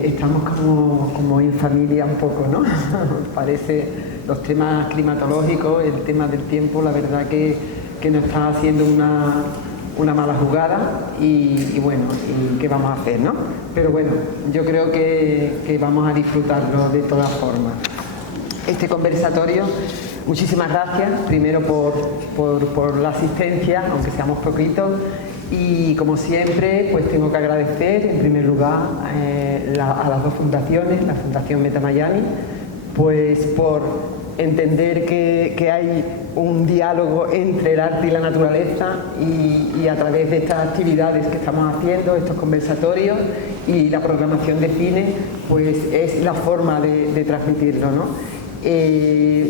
Estamos como en familia un poco, ¿no? Parece los temas climatológicos, el tema del tiempo, la verdad que nos está haciendo una mala jugada y bueno, ¿y qué vamos a hacer, no? Pero bueno, yo creo que vamos a disfrutarlo de todas formas. Este conversatorio, muchísimas gracias, primero por la asistencia, aunque seamos poquitos. Y como siempre, pues tengo que agradecer en primer lugar a las dos fundaciones, la Fundación Metamayani, pues por entender que hay un diálogo entre el arte y la naturaleza y a través de estas actividades que estamos haciendo, estos conversatorios y la programación de cine, pues es la forma de transmitirlo, ¿no?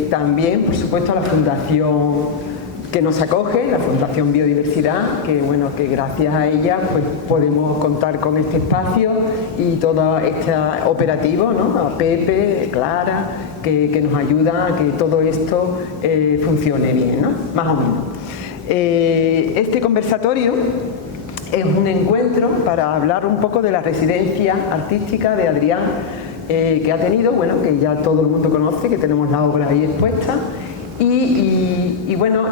También, por supuesto, a la Fundación que nos acoge, la Fundación Biodiversidad, que bueno, que gracias a ella pues podemos contar con este espacio y todo este operativo, ¿no? A Pepe, Clara, que nos ayuda a que todo esto funcione bien, ¿no? Más o menos. Este conversatorio es un encuentro para hablar un poco de la residencia artística de Adrián que ha tenido, bueno, que ya todo el mundo conoce, que tenemos la obra ahí expuesta. Y bueno,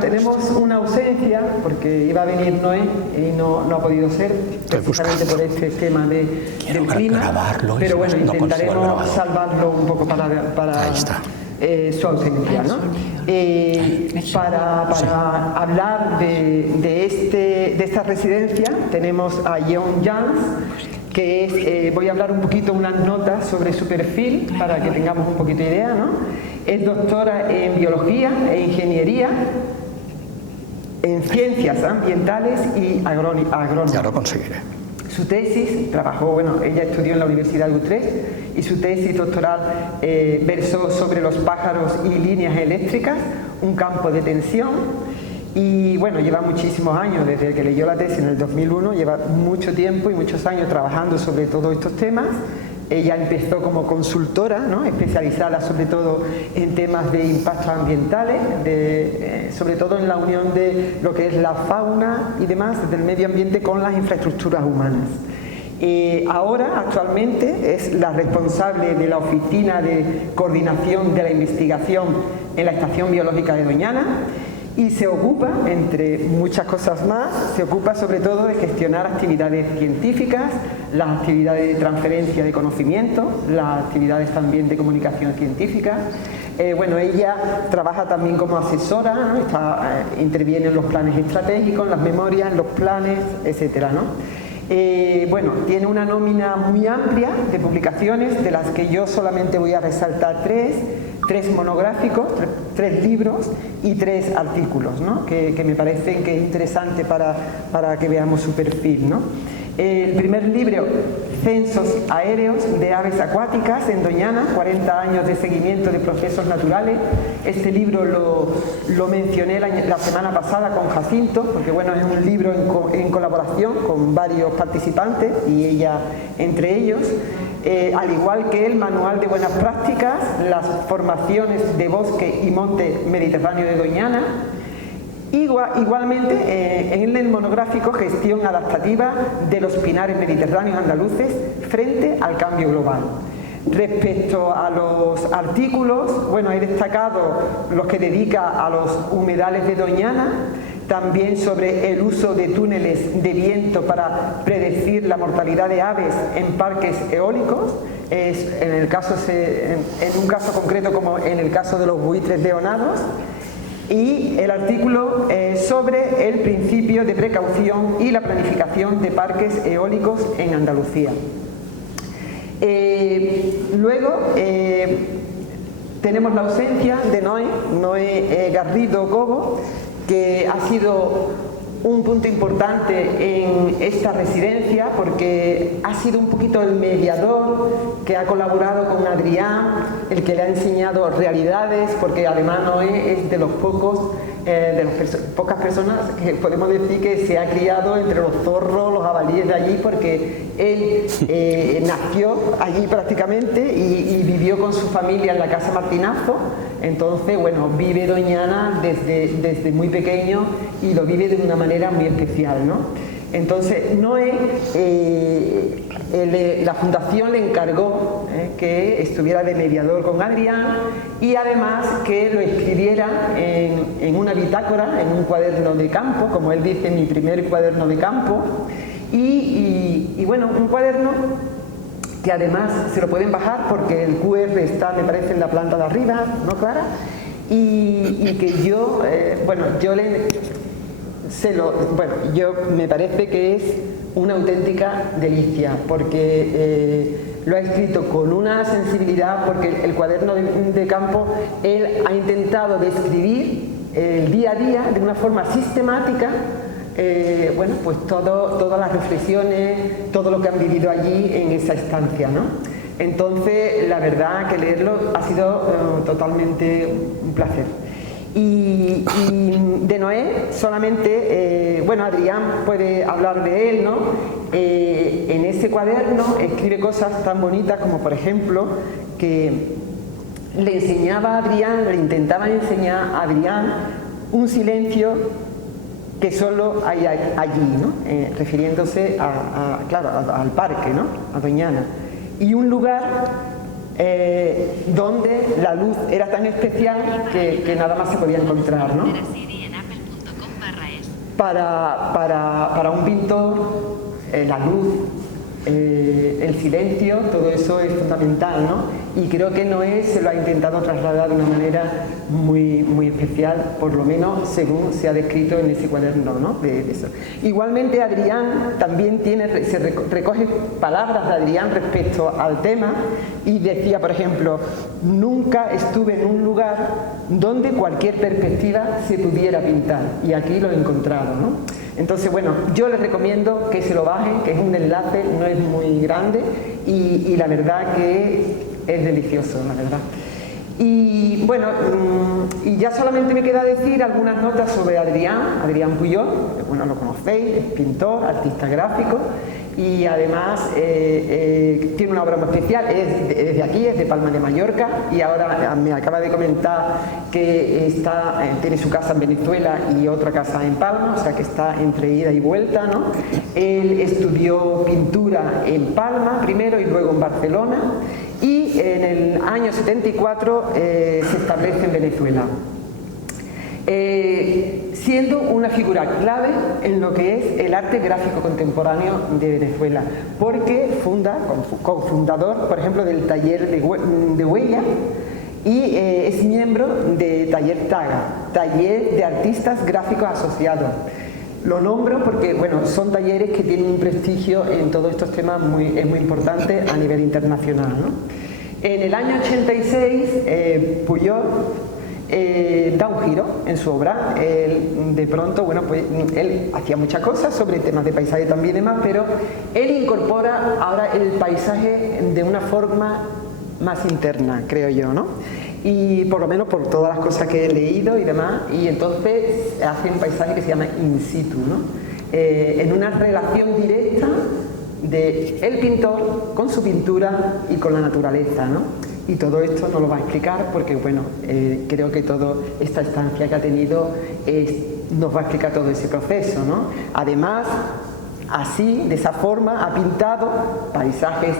tenemos una ausencia porque iba a venir Noé y no ha podido ser precisamente por este tema del clima, pero bueno, intentaremos salvarlo un poco para su ausencia, ¿no? Para hablar de esta residencia tenemos a John Jans, que es, voy a hablar un poquito, unas notas sobre su perfil para que tengamos un poquito de idea, ¿no? Es doctora en Biología e Ingeniería, en Ciencias Ambientales y Agrónomas. Ya lo conseguiré. Su tesis, ella estudió en la Universidad de Utrecht y su tesis doctoral versó sobre los pájaros y líneas eléctricas, un campo de tensión. Y bueno, lleva muchísimos años, desde que leyó la tesis en el 2001, lleva mucho tiempo y muchos años trabajando sobre todos estos temas. Ella empezó como consultora, ¿no? Especializada sobre todo en temas de impactos ambientales, sobre todo en la unión de lo que es la fauna y demás del medio ambiente con las infraestructuras humanas. Ahora, actualmente, es la responsable de la Oficina de Coordinación de la Investigación en la Estación Biológica de Doñana y se ocupa, entre muchas cosas más, se ocupa sobre todo de gestionar actividades científicas, las actividades de transferencia de conocimiento, las actividades también de comunicación científica. Ella trabaja también como asesora, ¿no? Interviene en los planes estratégicos, en las memorias, en los planes, etcétera, ¿no? Tiene una nómina muy amplia de publicaciones, de las que yo solamente voy a resaltar tres monográficos, tres libros y 3 artículos, ¿no? que me parecen que es interesante para que veamos su perfil, ¿no? El primer libro, Censos aéreos de aves acuáticas en Doñana, 40 años de seguimiento de procesos naturales. Este libro lo mencioné la semana pasada con Jacinto, porque bueno, es un libro en colaboración con varios participantes y ella entre ellos. Al igual que el Manual de Buenas Prácticas, las formaciones de bosque y monte mediterráneo de Doñana. Igualmente, en el monográfico Gestión adaptativa de los pinares mediterráneos andaluces frente al cambio global. Respecto a los artículos, he destacado los que dedica a los humedales de Doñana, también sobre el uso de túneles de viento para predecir la mortalidad de aves en parques eólicos, en un caso concreto como en el caso de los buitres leonados, y el artículo sobre el principio de precaución y la planificación de parques eólicos en Andalucía. Luego tenemos la ausencia de Noé Garrido Cobo, que ha sido un punto importante en esta residencia porque ha sido un poquito el mediador que ha colaborado con Adrián, el que le ha enseñado realidades, porque además Noé es de las pocas personas que podemos decir que se ha criado entre los zorros, los jabalíes de allí, porque él nació allí prácticamente y vivió con su familia en la Casa Martinazo. Entonces, vive Doñana desde muy pequeño y lo vive de una manera muy especial, ¿no? Entonces, Noé, la fundación le encargó que estuviera de mediador con Adrián y además que lo escribiera en una bitácora, en un cuaderno de campo, como él dice, mi primer cuaderno de campo, y bueno, un cuaderno que además se lo pueden bajar porque el QR está, me parece, en la planta de arriba, ¿no, Clara? Y que yo, yo me parece que es una auténtica delicia, porque lo ha escrito con una sensibilidad, porque el cuaderno de campo, él ha intentado describir el día a día de una forma sistemática, pues todas las reflexiones, todo lo que han vivido allí en esa estancia, ¿no? Entonces, la verdad que leerlo ha sido totalmente un placer. Y de Noé solamente, Adrián puede hablar de él, ¿no? En ese cuaderno escribe cosas tan bonitas como, por ejemplo, que le intentaba enseñar a Adrián un silencio que solo hay allí, ¿no? Refiriéndose al parque, ¿no? A Doñana. Y un lugar donde la luz era tan especial que nada más se podía encontrar, ¿no? Para un pintor, la luz, el silencio, todo eso es fundamental, ¿no? Y creo que Noé se lo ha intentado trasladar de una manera muy, muy especial, por lo menos según se ha descrito en ese cuaderno, ¿no? De eso. Igualmente Adrián también recoge palabras de Adrián respecto al tema y decía, por ejemplo, nunca estuve en un lugar donde cualquier perspectiva se pudiera pintar, y aquí lo he encontrado, ¿no? Entonces, bueno, yo les recomiendo que se lo bajen, que es un enlace, no es muy grande y la verdad que es delicioso, la verdad. Y bueno, y ya solamente me queda decir algunas notas sobre Adrián Puyol, bueno, lo conocéis, es pintor, artista gráfico y además tiene una obra muy especial, es de aquí, es de Palma de Mallorca, y ahora me acaba de comentar que tiene su casa en Venezuela y otra casa en Palma, o sea que está entre ida y vuelta, ¿no? Él estudió pintura en Palma primero y luego en Barcelona, y en el año 74 se establece en Venezuela, siendo una figura clave en lo que es el arte gráfico contemporáneo de Venezuela, porque cofundador, por ejemplo, del taller de Huella, y es miembro de Taller Taga, Taller de Artistas Gráficos Asociados. Lo nombro porque, bueno, son talleres que tienen un prestigio en todos estos temas es muy importante a nivel internacional, ¿no? En el año 86, Puyol da un giro en su obra. De pronto, bueno, pues él hacía muchas cosas sobre temas de paisaje también y demás, pero él incorpora ahora el paisaje de una forma más interna, creo yo, ¿no? Y por lo menos por todas las cosas que he leído y demás, y entonces hace un paisaje que se llama in situ, ¿no? En una relación directa del pintor con su pintura y con la naturaleza, ¿no? Y todo esto nos lo va a explicar porque, bueno, creo que toda esta estancia que ha tenido nos va a explicar todo ese proceso, ¿no? Además, así, de esa forma, ha pintado paisajes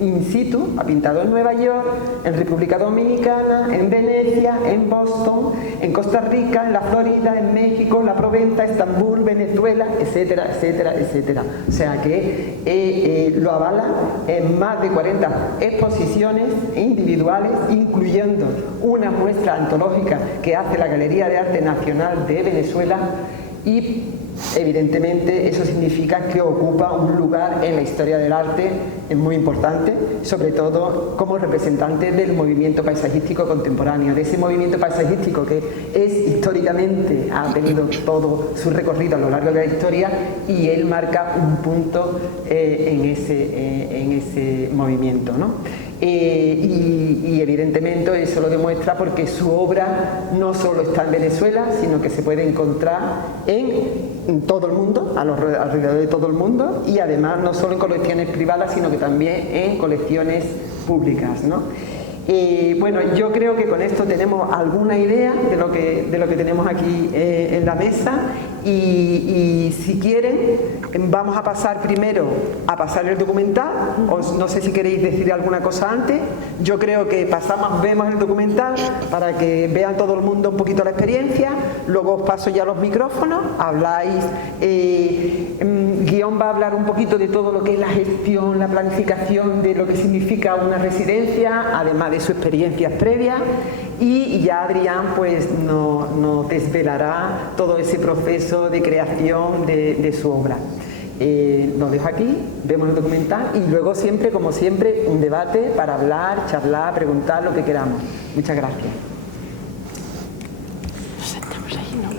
in situ, ha pintado en Nueva York, en República Dominicana, en Venecia, en Boston, en Costa Rica, en la Florida, en México, la Provenza, Estambul, Venezuela, etcétera, etcétera, etcétera. O sea que lo avala en más de 40 exposiciones individuales, incluyendo una muestra antológica que hace la Galería de Arte Nacional de Venezuela, y evidentemente eso significa que ocupa un lugar en la historia del arte muy importante, sobre todo como representante del movimiento paisajístico contemporáneo, de ese movimiento paisajístico que históricamente ha tenido todo su recorrido a lo largo de la historia, y él marca un punto en ese movimiento, ¿no? Y evidentemente eso lo demuestra porque su obra no solo está en Venezuela, sino que se puede encontrar en todo el mundo, alrededor de todo el mundo, y además no solo en colecciones privadas, sino que también en colecciones públicas, ¿no? Bueno, yo creo que con esto tenemos alguna idea de lo que tenemos aquí en la mesa, y si quieren Vamos a pasar primero a pasar el documental. No sé si queréis decir alguna cosa antes. Yo creo que vemos el documental para que vean todo el mundo un poquito la experiencia. Luego os paso ya los micrófonos, habláis. Guión va a hablar un poquito de todo lo que es la gestión, la planificación, de lo que significa una residencia, además de sus experiencias previas. Y ya Adrián pues nos desvelará todo ese proceso de creación de su obra. Lo dejo aquí, vemos el documental y luego siempre, como siempre, un debate para hablar, charlar, preguntar lo que queramos. Muchas gracias. Nos sentamos ahí, ¿no?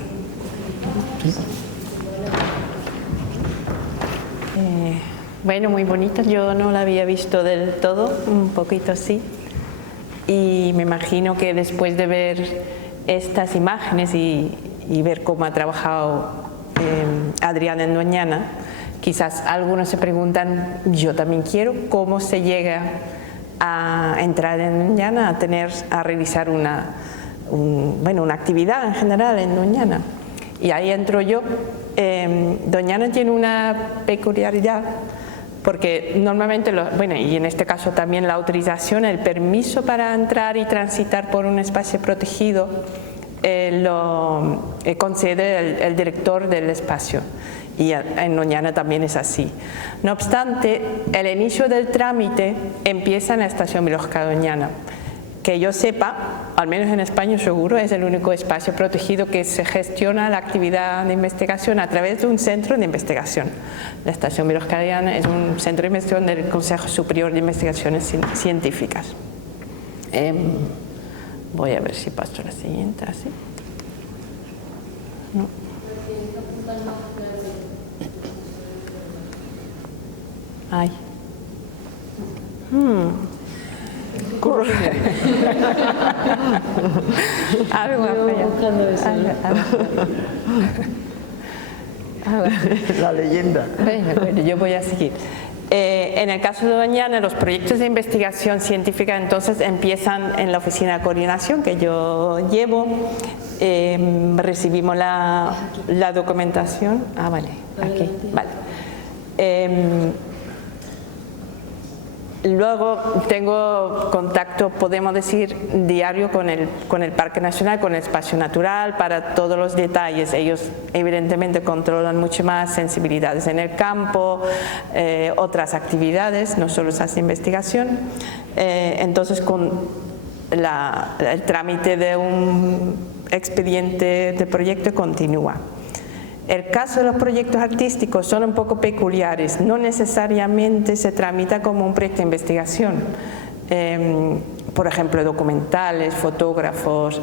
Bueno, muy bonita. Yo no la había visto del todo, un poquito sí. Y me imagino que después de ver estas imágenes y ver cómo ha trabajado Adrián en Doñana, quizás algunos se preguntan, yo también quiero, ¿cómo se llega a entrar en Doñana, a realizar una actividad en general en Doñana? Y ahí entro yo. Doñana tiene una peculiaridad, porque normalmente, y en este caso también la autorización, el permiso para entrar y transitar por un espacio protegido lo concede el director del espacio, y en Doñana también es así. No obstante, el inicio del trámite empieza en la Estación Biológica Doñana. Que yo sepa, al menos en España seguro, es el único espacio protegido que se gestiona la actividad de investigación a través de un centro de investigación. La Estación Biológica Doñana es un centro de investigación del Consejo Superior de Investigaciones Científicas. Voy a ver si paso a la siguiente, así. No. Ay. La leyenda. Bueno, yo voy a seguir. En el caso de Doñana, los proyectos de investigación científica entonces empiezan en la oficina de coordinación que yo llevo. Recibimos la documentación. Ah, vale, aquí, vale. Luego tengo contacto, podemos decir, diario con el Parque Nacional, con el espacio natural, para todos los detalles. Ellos evidentemente controlan mucho más sensibilidades en el campo, otras actividades, no solo esas de investigación. Entonces, con el trámite de un expediente de proyecto continúa. El caso de los proyectos artísticos son un poco peculiares, no necesariamente se tramita como un proyecto de investigación. Por ejemplo, documentales, fotógrafos,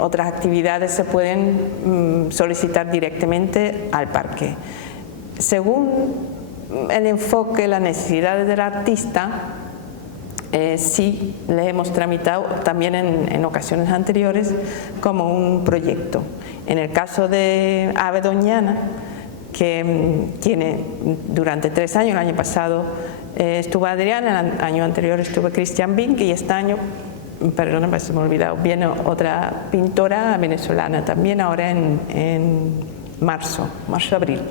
otras actividades se pueden solicitar directamente al parque. Según el enfoque, las necesidades del artista, sí le hemos tramitado también en ocasiones anteriores como un proyecto. En el caso de Ave Doñana, que tiene durante 3 años, el año pasado estuvo Adrián, el año anterior estuvo Christian Bink y este año, perdón, se me ha olvidado, viene otra pintora venezolana también ahora en marzo-abril.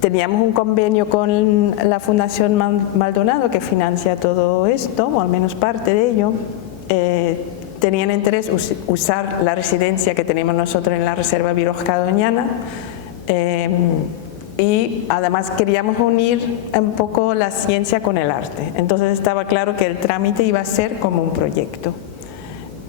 Teníamos un convenio con la Fundación Maldonado que financia todo esto, o al menos parte de ello. Tenían interés usar la residencia que tenemos nosotros en la Reserva Biológica Doñana y además queríamos unir un poco la ciencia con el arte. Entonces estaba claro que el trámite iba a ser como un proyecto.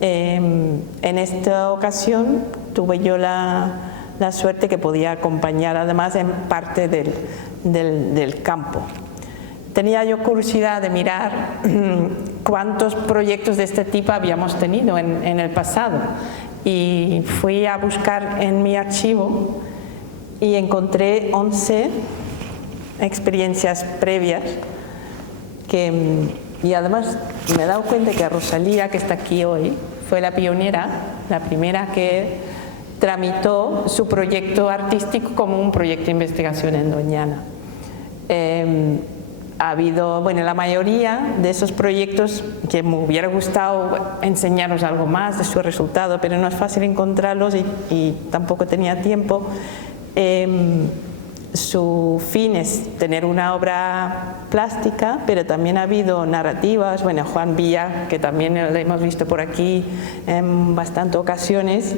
En esta ocasión tuve yo la suerte que podía acompañar además en parte del campo. Tenía yo curiosidad de mirar cuántos proyectos de este tipo habíamos tenido en el pasado y fui a buscar en mi archivo y encontré 11 experiencias previas y además me he dado cuenta que Rosalía, que está aquí hoy, fue la pionera, la primera que tramitó su proyecto artístico como un proyecto de investigación en Doñana. ha habido, bueno, la mayoría de esos proyectos que me hubiera gustado enseñaros algo más de su resultado, pero no es fácil encontrarlos y tampoco tenía tiempo. Su fin es tener una obra plástica, pero también ha habido narrativas. Bueno, Juan Villa, que también lo hemos visto por aquí en bastantes ocasiones,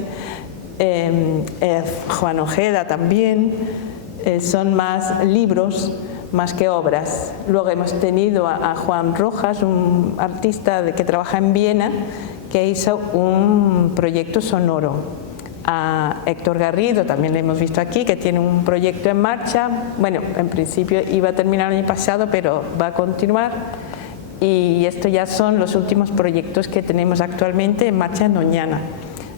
Juan Ojeda también, son más libros más que obras. Luego hemos tenido a Juan Rojas, un artista que trabaja en Viena, que hizo un proyecto sonoro. A Héctor Garrido también lo hemos visto aquí, que tiene un proyecto en marcha. Bueno, en principio iba a terminar el año pasado, pero va a continuar. Y estos ya son los últimos proyectos que tenemos actualmente en marcha en Doñana.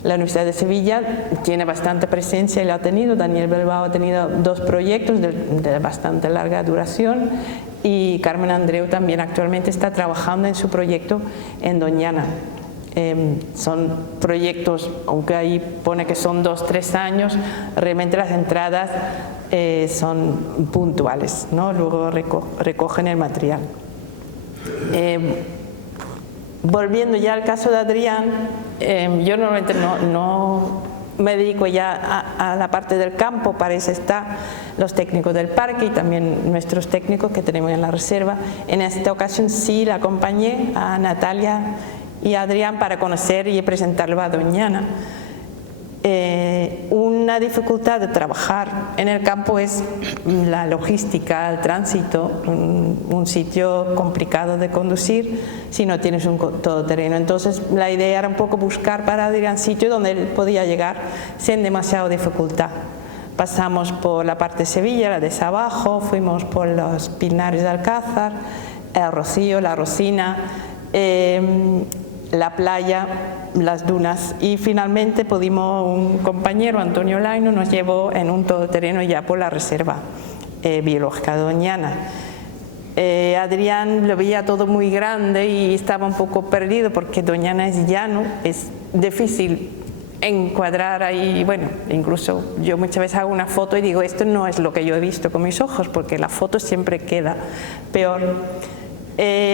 La Universidad de Sevilla tiene bastante presencia y lo ha tenido. Daniel Bilbao ha tenido 2 proyectos de bastante larga duración y Carmen Andreu también actualmente está trabajando en su proyecto en Doñana. Son proyectos, aunque ahí pone que son 2-3 años, realmente las entradas son puntuales, ¿no? Luego recogen el material. Volviendo ya al caso de Adrián, yo normalmente no me dedico ya a la parte del campo, para eso están los técnicos del parque y también nuestros técnicos que tenemos en la reserva. En esta ocasión sí la acompañé a Natalia y a Adrián para conocer y presentarlo a Doñana. Una dificultad de trabajar en el campo es la logística, el tránsito, un sitio complicado de conducir si no tienes un todoterreno. Entonces la idea era un poco buscar para Adrián sitio donde él podía llegar sin demasiada dificultad. Pasamos por la parte de Sevilla, la de Sabajo, fuimos por los Pinares de Alcázar, el Rocío, la Rosina, la playa, las dunas, y finalmente un compañero, Antonio Laino, nos llevó en un todoterreno ya por la reserva biológica Doñana. Adrián lo veía todo muy grande y estaba un poco perdido porque Doñana es llano, es difícil encuadrar ahí. Bueno, incluso yo muchas veces hago una foto y digo, esto no es lo que yo he visto con mis ojos, porque la foto siempre queda peor.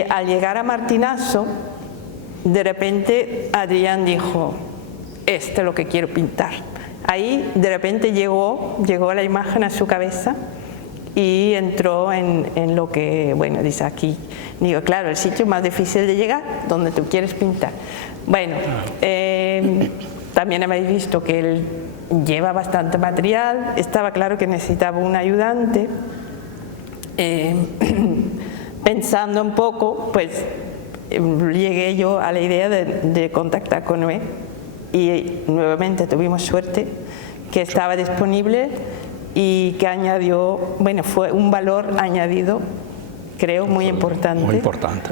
Al llegar a Martinaso, de repente Adrián dijo, esto es lo que quiero pintar. Ahí de repente llegó la imagen a su cabeza y entró en lo que, bueno, dice aquí. Digo, claro, el sitio más difícil de llegar, donde tú quieres pintar. Bueno, también habéis visto que él lleva bastante material, estaba claro que necesitaba un ayudante. Pensando un poco, pues llegué yo a la idea de contactar con Noé y nuevamente tuvimos suerte que estaba disponible y que añadió, bueno, fue un valor añadido, creo, muy importante. Muy importante.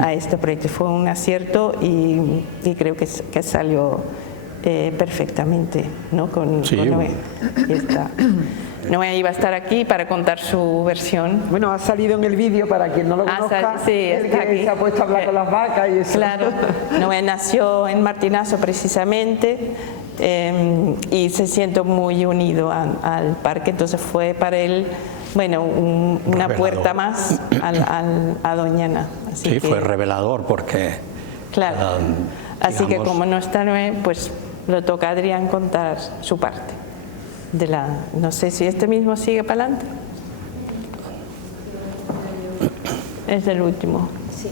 A este proyecto. Fue un acierto y creo que salió perfectamente, ¿no? Con Noé. Y está. Noé iba a estar aquí para contar su versión. Bueno, ha salido en el vídeo para quien no lo conozca, sí, el que aquí. se ha puesto a hablar con las vacas y eso. Claro, Noé nació en Martinaso precisamente y se siente muy unido al parque, entonces fue para él, bueno, una puerta más a Doñana. Así fue revelador porque... Claro, así que como no está Noé, pues lo toca a Adrián contar su parte. No sé si este mismo sigue para adelante. Es el último. Sí.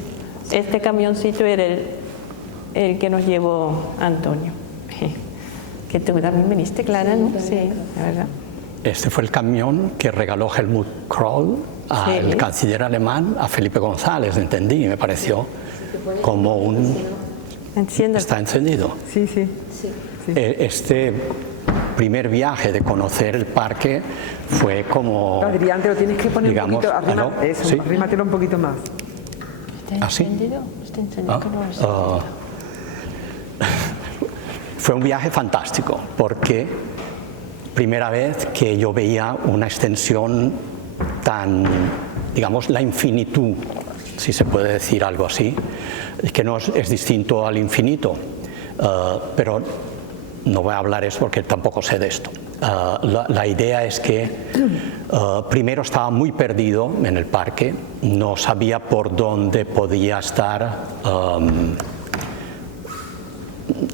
Este camioncito era el que nos llevó Antonio. Que tú también viniste, Clara, ¿no? Sí, la verdad. Este fue el camión que regaló Helmut Kohl al canciller alemán, a Felipe González, entendí, y me pareció como un... ¿Está encendido? Sí, sí. Este primer viaje de conocer el parque fue como... Adrián, te lo tienes que poner, digamos, un poquito, arrímatelo un poquito más. ¿Está encendido? ¿Está encendido? Fue un viaje fantástico porque primera vez que yo veía una extensión tan, digamos, la infinitud, si se puede decir algo así, que no es distinto al infinito, pero no voy a hablar eso porque tampoco sé de esto. La idea es que primero estaba muy perdido en el parque, no sabía por dónde podía estar,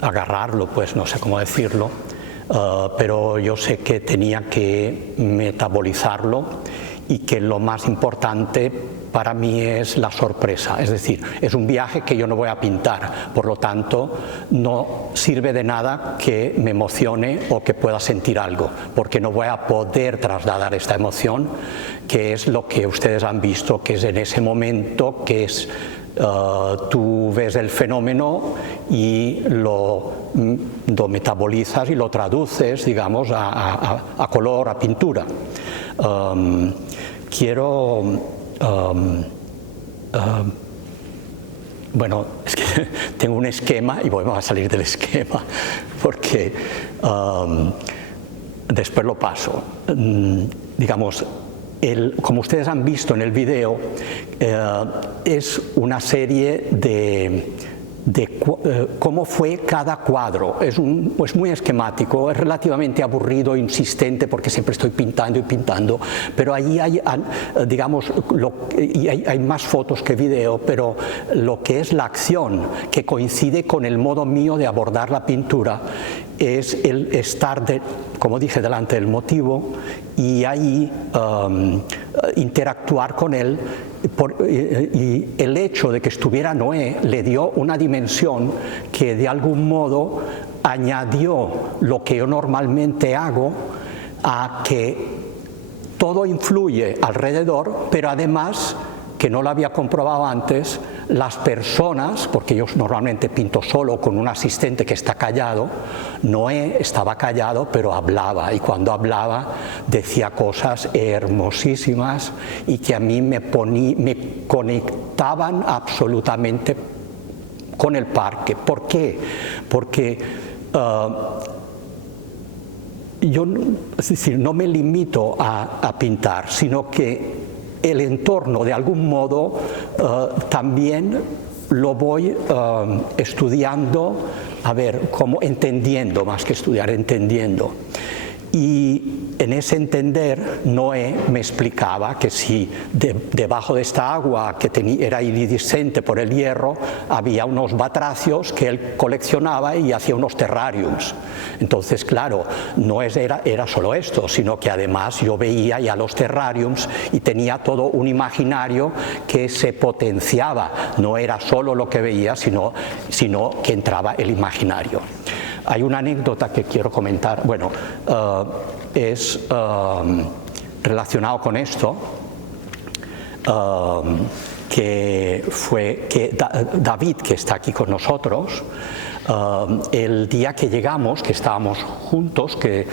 agarrarlo, pues no sé cómo decirlo, pero yo sé que tenía que metabolizarlo y que lo más importante para mí es la sorpresa, es decir, es un viaje que yo no voy a pintar, por lo tanto no sirve de nada que me emocione o que pueda sentir algo, porque no voy a poder trasladar esta emoción, que es lo que ustedes han visto, que es en ese momento, que es tú ves el fenómeno y lo metabolizas y lo traduces, digamos, a color, a pintura. Bueno, es que tengo un esquema y vamos a salir del esquema porque después lo paso. Digamos, como ustedes han visto en el video, es una serie de cómo fue cada cuadro. Es muy esquemático, es relativamente aburrido, insistente, porque siempre estoy pintando y pintando, pero ahí hay, digamos, hay más fotos que video, pero lo que es la acción, que coincide con el modo mío de abordar la pintura, es el estar, como dije, delante del motivo y ahí interactuar con él. Y el hecho de que estuviera Noé le dio una dimensión que de algún modo añadió lo que yo normalmente hago, a que todo influye alrededor, pero además, que no lo había comprobado antes, las personas, porque yo normalmente pinto solo con un asistente que está callado, Noé estaba callado pero hablaba, y cuando hablaba decía cosas hermosísimas y que a mí me conectaban absolutamente con el parque. ¿Por qué? Porque yo, es decir, no me limito a pintar, sino que el entorno de algún modo también lo voy estudiando, a ver, como entendiendo, más que estudiar, entendiendo. Y en ese entender Noé me explicaba que si debajo de esta agua que era iridiscente por el hierro había unos batracios que él coleccionaba y hacía unos terrariums. Entonces, claro, no era solo esto, sino que además yo veía ya los terrariums y tenía todo un imaginario que se potenciaba. No era solo lo que veía, sino que entraba el imaginario. Hay una anécdota que quiero comentar, bueno, es relacionado con esto, que fue que David, que está aquí con nosotros, el día que llegamos, que estábamos juntos, que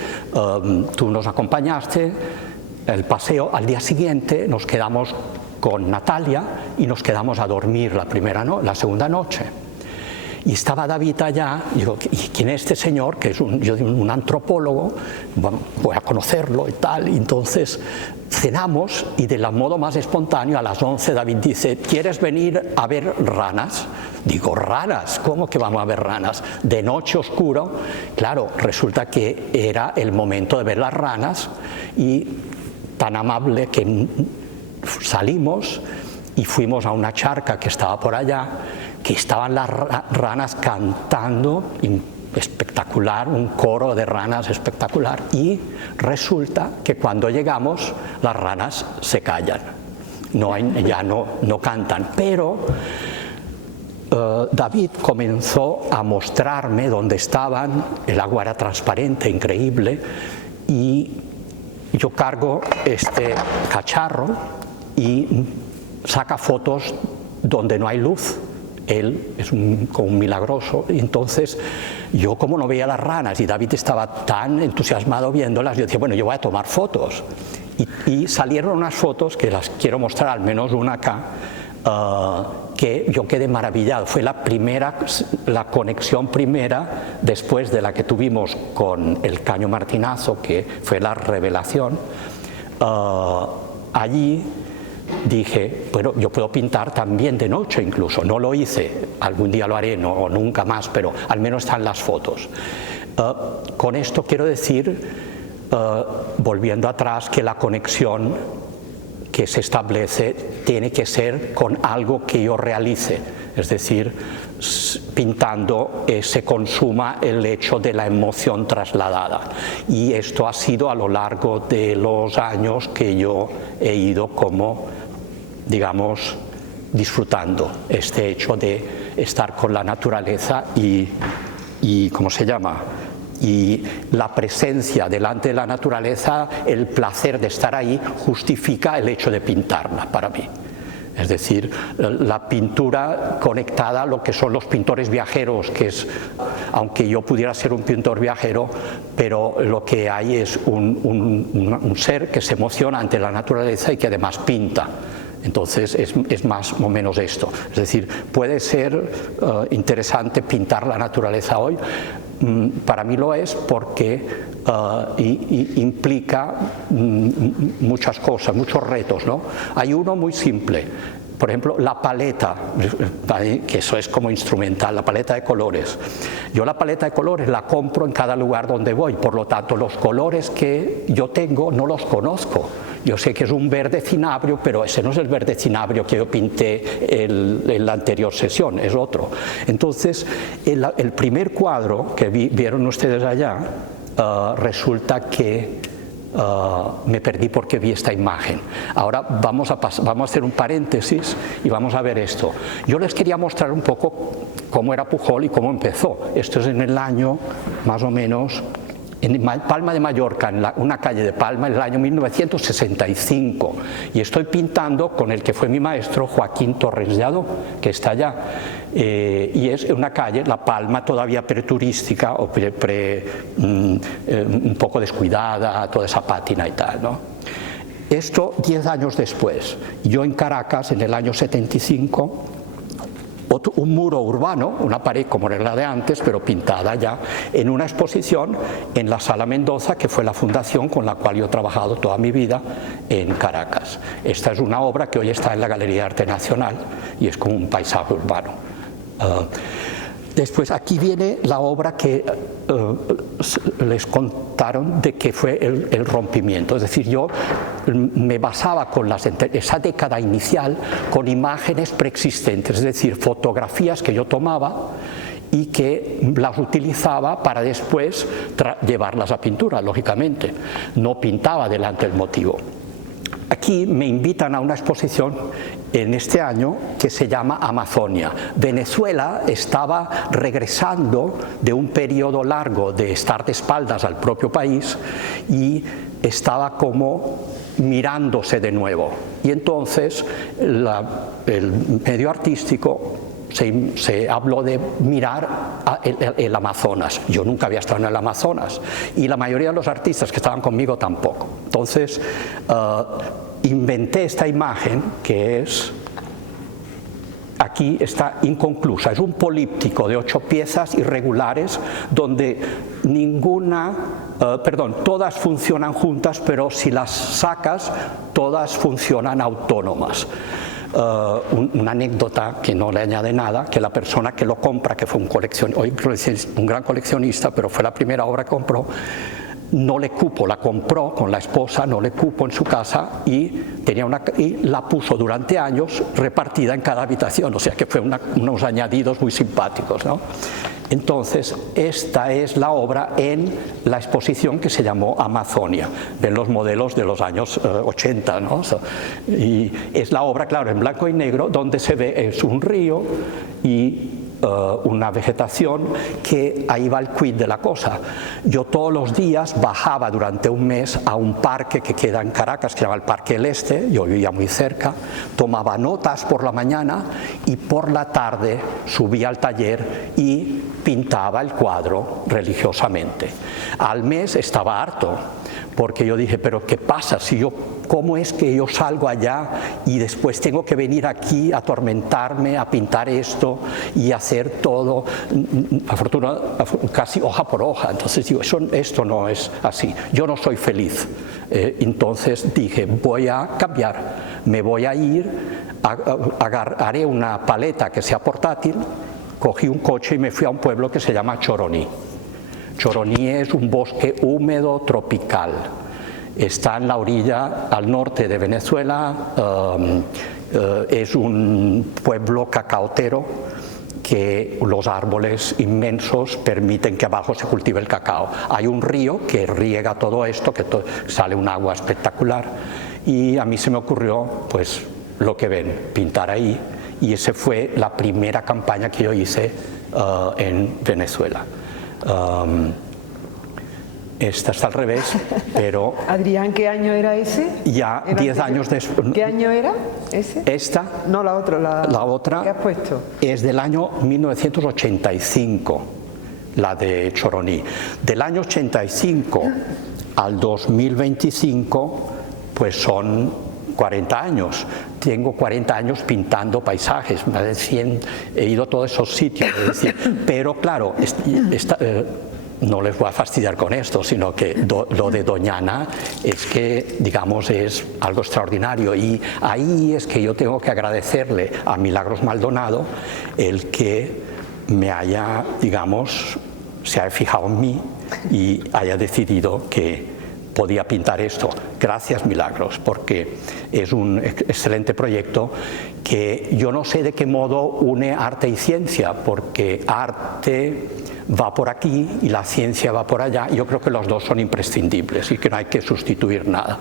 tú nos acompañaste, el paseo, al día siguiente nos quedamos con Natalia y nos quedamos a dormir la segunda noche. Y estaba David allá, y digo, ¿y quién es este señor? Que es un antropólogo, voy a conocerlo y tal. Y entonces cenamos y de modo más espontáneo a las 11 David dice, ¿quieres venir a ver ranas? Digo, ¿ranas? ¿Cómo que vamos a ver ranas? De noche oscuro. Claro, resulta que era el momento de ver las ranas y tan amable que salimos y fuimos a una charca que estaba por allá, que estaban las ranas cantando, espectacular, un coro de ranas espectacular, y resulta que cuando llegamos las ranas se callan, ya no cantan, pero David comenzó a mostrarme dónde estaban, el agua era transparente, increíble, y yo cargo este cacharro y saca fotos donde no hay luz. Él es como un milagroso, y entonces yo, como no veía las ranas y David estaba tan entusiasmado viéndolas, yo decía, bueno, yo voy a tomar fotos, y salieron unas fotos que las quiero mostrar, al menos una acá, que yo quedé maravillado. Fue la conexión primera después de la que tuvimos con el Caño Martinazo, que fue la revelación. Allí dije, bueno, yo puedo pintar también de noche incluso, no lo hice, algún día lo haré, no, nunca más, pero al menos están las fotos. Con esto quiero decir volviendo atrás, que la conexión que se establece tiene que ser con algo que yo realice, es decir, pintando se consuma el hecho de la emoción trasladada. Y esto ha sido a lo largo de los años que yo he ido como, digamos, disfrutando este hecho de estar con la naturaleza y ¿cómo se llama? Y la presencia delante de la naturaleza, el placer de estar ahí, justifica el hecho de pintarla para mí. Es decir, la pintura conectada a lo que son los pintores viajeros, que es, aunque yo pudiera ser un pintor viajero, pero lo que hay es un ser que se emociona ante la naturaleza y que además pinta. Entonces es más o menos esto. Es decir, puede ser interesante pintar la naturaleza hoy. Para mí lo es porque implica muchas cosas, muchos retos, ¿no? Hay uno muy simple. Por ejemplo, la paleta, que eso es como instrumental, la paleta de colores. Yo la paleta de colores la compro en cada lugar donde voy, por lo tanto los colores que yo tengo no los conozco. Yo sé que es un verde cinabrio, pero ese no es el verde cinabrio que yo pinté en la anterior sesión, es otro. Entonces, el primer cuadro que vieron ustedes allá, resulta que me perdí porque vi esta imagen. Ahora vamos a hacer un paréntesis y vamos a ver esto. Yo les quería mostrar un poco cómo era Pujol y cómo empezó. Esto es en el año, más o menos, en Palma de Mallorca, en una calle de Palma, en el año 1965. Y estoy pintando con el que fue mi maestro, Joaquín Torres Lladó, que está allá. Y es una calle, La Palma, todavía preturística o un poco descuidada, toda esa pátina y tal, ¿no? Esto 10 años después. Yo en Caracas, en el año 75, un muro urbano, una pared como era la de antes, pero pintada ya, en una exposición en la Sala Mendoza, que fue la fundación con la cual yo he trabajado toda mi vida en Caracas. Esta es una obra que hoy está en la Galería de Arte Nacional y es como un paisaje urbano. Después aquí viene la obra que les contaron de que fue el rompimiento. Es decir, yo me basaba con esa década inicial con imágenes preexistentes, es decir, fotografías que yo tomaba y que las utilizaba para después llevarlas a pintura, lógicamente. No pintaba delante del motivo. Aquí me invitan a una exposición en este año que se llama Amazonia. Venezuela estaba regresando de un periodo largo de estar de espaldas al propio país y estaba como mirándose de nuevo. Y entonces el medio artístico se habló de mirar el Amazonas. Yo nunca había estado en el Amazonas y la mayoría de los artistas que estaban conmigo tampoco. Entonces inventé esta imagen que es, aquí está inconclusa, es un políptico de 8 piezas irregulares donde todas funcionan juntas, pero si las sacas todas funcionan autónomas. Una anécdota que no le añade nada, que la persona que lo compra, que fue un gran coleccionista, pero fue la primera obra que compró, no le cupo, la compró con la esposa, no le cupo en su casa y la puso durante años repartida en cada habitación, o sea que fue unos añadidos muy simpáticos, ¿no? Entonces, esta es la obra en la exposición que se llamó Amazonia. Ven los modelos de los años 80, ¿no? Y es la obra, claro, en blanco y negro, donde se ve es un río y una vegetación, que ahí va el quid de la cosa. Yo todos los días bajaba durante un mes a un parque que queda en Caracas, que se llama el Parque del Este, yo vivía muy cerca, tomaba notas por la mañana y por la tarde subía al taller y pintaba el cuadro religiosamente. Al mes estaba harto, porque yo dije, pero ¿qué pasa? ¿Cómo es que yo salgo allá y después tengo que venir aquí a atormentarme, a pintar esto y hacer todo, casi hoja por hoja? Entonces digo, esto no es así, yo no soy feliz. Entonces dije, voy a cambiar, me voy a ir, haré una paleta que sea portátil, cogí un coche y me fui a un pueblo que se llama Choroní. Choroní es un bosque húmedo tropical. Está en la orilla al norte de Venezuela, es un pueblo cacaotero que los árboles inmensos permiten que abajo se cultive el cacao. Hay un río que riega todo esto, que sale un agua espectacular, y a mí se me ocurrió, pues, lo que ven, pintar ahí, y esa fue la primera campaña que yo hice en Venezuela. Esta está al revés, pero... Adrián, ¿qué año era ese? Ya 10 años después. ¿Qué año era ese? Esta. No, la otra. La otra. ¿Qué has puesto? Es del año 1985, la de Choroní. Del año 85 al 2025, pues son 40 años. Tengo 40 años pintando paisajes, he ido a todos esos sitios, es decir, pero claro, no les voy a fastidiar con esto, sino que lo de Doñana es que, digamos, es algo extraordinario, y ahí es que yo tengo que agradecerle a Milagros Maldonado el que me haya, digamos, se haya fijado en mí y haya decidido que podía pintar esto. Gracias, Milagros, porque es un excelente proyecto que yo no sé de qué modo une arte y ciencia, porque arte va por aquí y la ciencia va por allá. Yo creo que los dos son imprescindibles y que no hay que sustituir nada.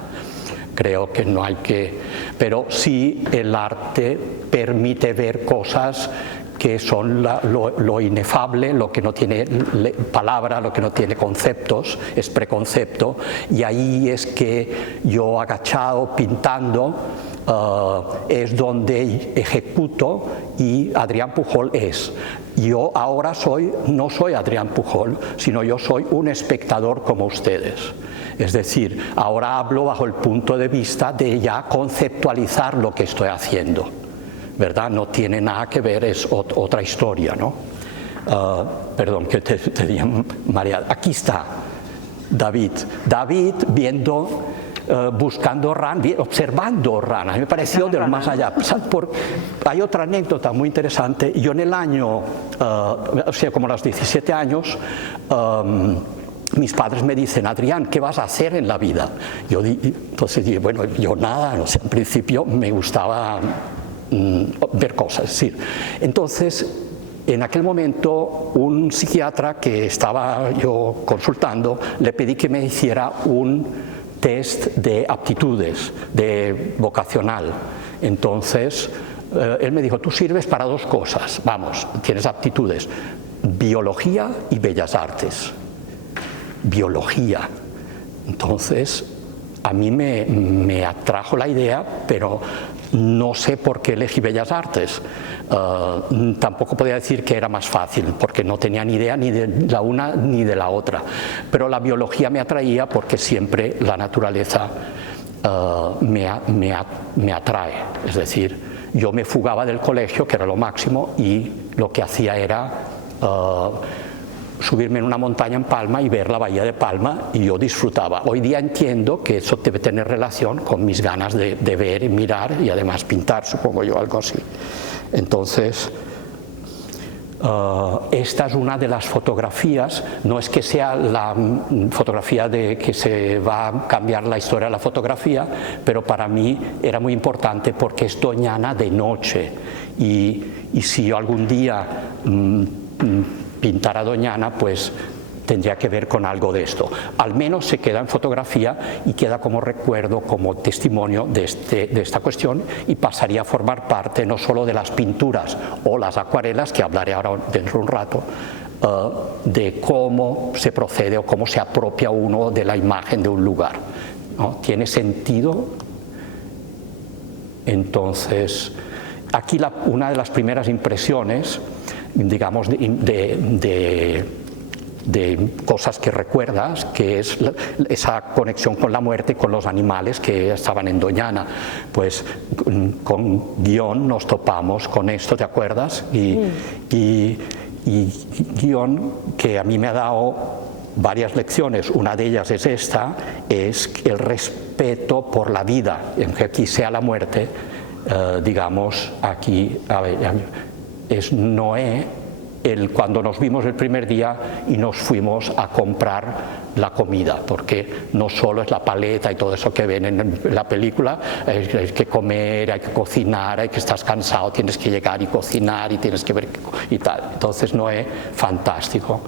Creo que no hay que... Pero sí el arte permite ver cosas que son lo inefable, lo que no tiene palabra, lo que no tiene conceptos, es preconcepto, y ahí es que yo, agachado, pintando, es donde ejecuto, y Adrián Pujol es. Yo ahora no soy Adrián Pujol, sino yo soy un espectador como ustedes. Es decir, ahora hablo bajo el punto de vista de ya conceptualizar lo que estoy haciendo, ¿verdad? No tiene nada que ver, es otra historia, ¿no? Perdón, que te diga María. Aquí está David. David viendo, buscando rana, observando ranas. Me pareció de lo más allá. Hay otra anécdota muy interesante. Yo en el año, o sea, como a los 17 años, mis padres me dicen: Adrián, ¿qué vas a hacer en la vida? Entonces dije, bueno, yo nada, o sea, en principio me gustaba ver cosas, es decir. Entonces, en aquel momento, un psiquiatra que estaba yo consultando, le pedí que me hiciera un test de aptitudes, de vocacional. Entonces, él me dijo: tú sirves para dos cosas, vamos, tienes aptitudes, biología y bellas artes. Biología. Entonces, a mí me atrajo la idea, pero no sé por qué elegí Bellas Artes. Tampoco podía decir que era más fácil, porque no tenía ni idea ni de la una ni de la otra. Pero la biología me atraía porque siempre la naturaleza me atrae. Es decir, yo me fugaba del colegio, que era lo máximo, y lo que hacía era subirme en una montaña en Palma y ver la bahía de Palma, y yo disfrutaba. Hoy día entiendo que eso debe tener relación con mis ganas de ver y mirar, y además pintar, supongo yo, algo así. Entonces, esta es una de las fotografías. No es que sea la fotografía de que se va a cambiar la historia de la fotografía, pero para mí era muy importante porque es Doñana de noche, y si yo algún día pintar a Doñana, pues tendría que ver con algo de esto. Al menos se queda en fotografía y queda como recuerdo, como testimonio de esta cuestión, y pasaría a formar parte no solo de las pinturas o las acuarelas, que hablaré ahora dentro de un rato, de cómo se procede o cómo se apropia uno de la imagen de un lugar, ¿no? ¿Tiene sentido? Entonces, aquí una de las primeras impresiones, digamos, de cosas que recuerdas, que es esa conexión con la muerte, con los animales que estaban en Doñana. Pues con guión nos topamos con esto, ¿te acuerdas? Y guión que a mí me ha dado varias lecciones. Una de ellas es esta, es el respeto por la vida, aunque aquí sea la muerte. Digamos, aquí, a ver, es Noé cuando nos vimos el primer día y nos fuimos a comprar la comida, porque no solo es la paleta y todo eso que ven en la película, hay que comer, hay que cocinar, hay que estar cansado, tienes que llegar y cocinar y tienes que ver y tal. Entonces Noé, fantástico.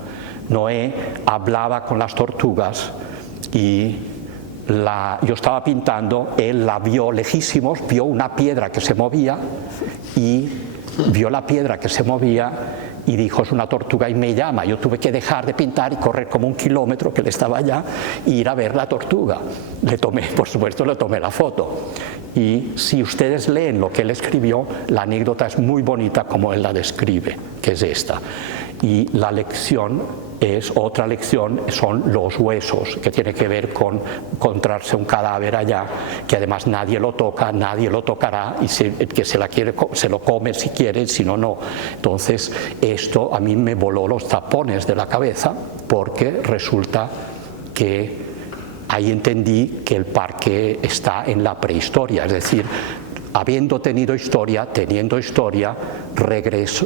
Noé hablaba con las tortugas y yo estaba pintando, él la vio lejísimos, vio una piedra que se movía y vio la piedra que se movía y dijo, es una tortuga y me llama. Yo tuve que dejar de pintar y correr como 1 kilómetro, que él estaba allá, e ir a ver la tortuga. Le tomé, por supuesto, le tomé la foto. Y si ustedes leen lo que él escribió, la anécdota es muy bonita como él la describe, que es esta. Y la lección otra lección, son los huesos, que tiene que ver con encontrarse un cadáver allá, que además nadie lo toca, nadie lo tocará, y el que se la quiere, se lo come si quiere, si no, no. Entonces esto a mí me voló los tapones de la cabeza, porque resulta que ahí entendí que el parque está en la prehistoria, es decir, habiendo tenido historia, teniendo historia,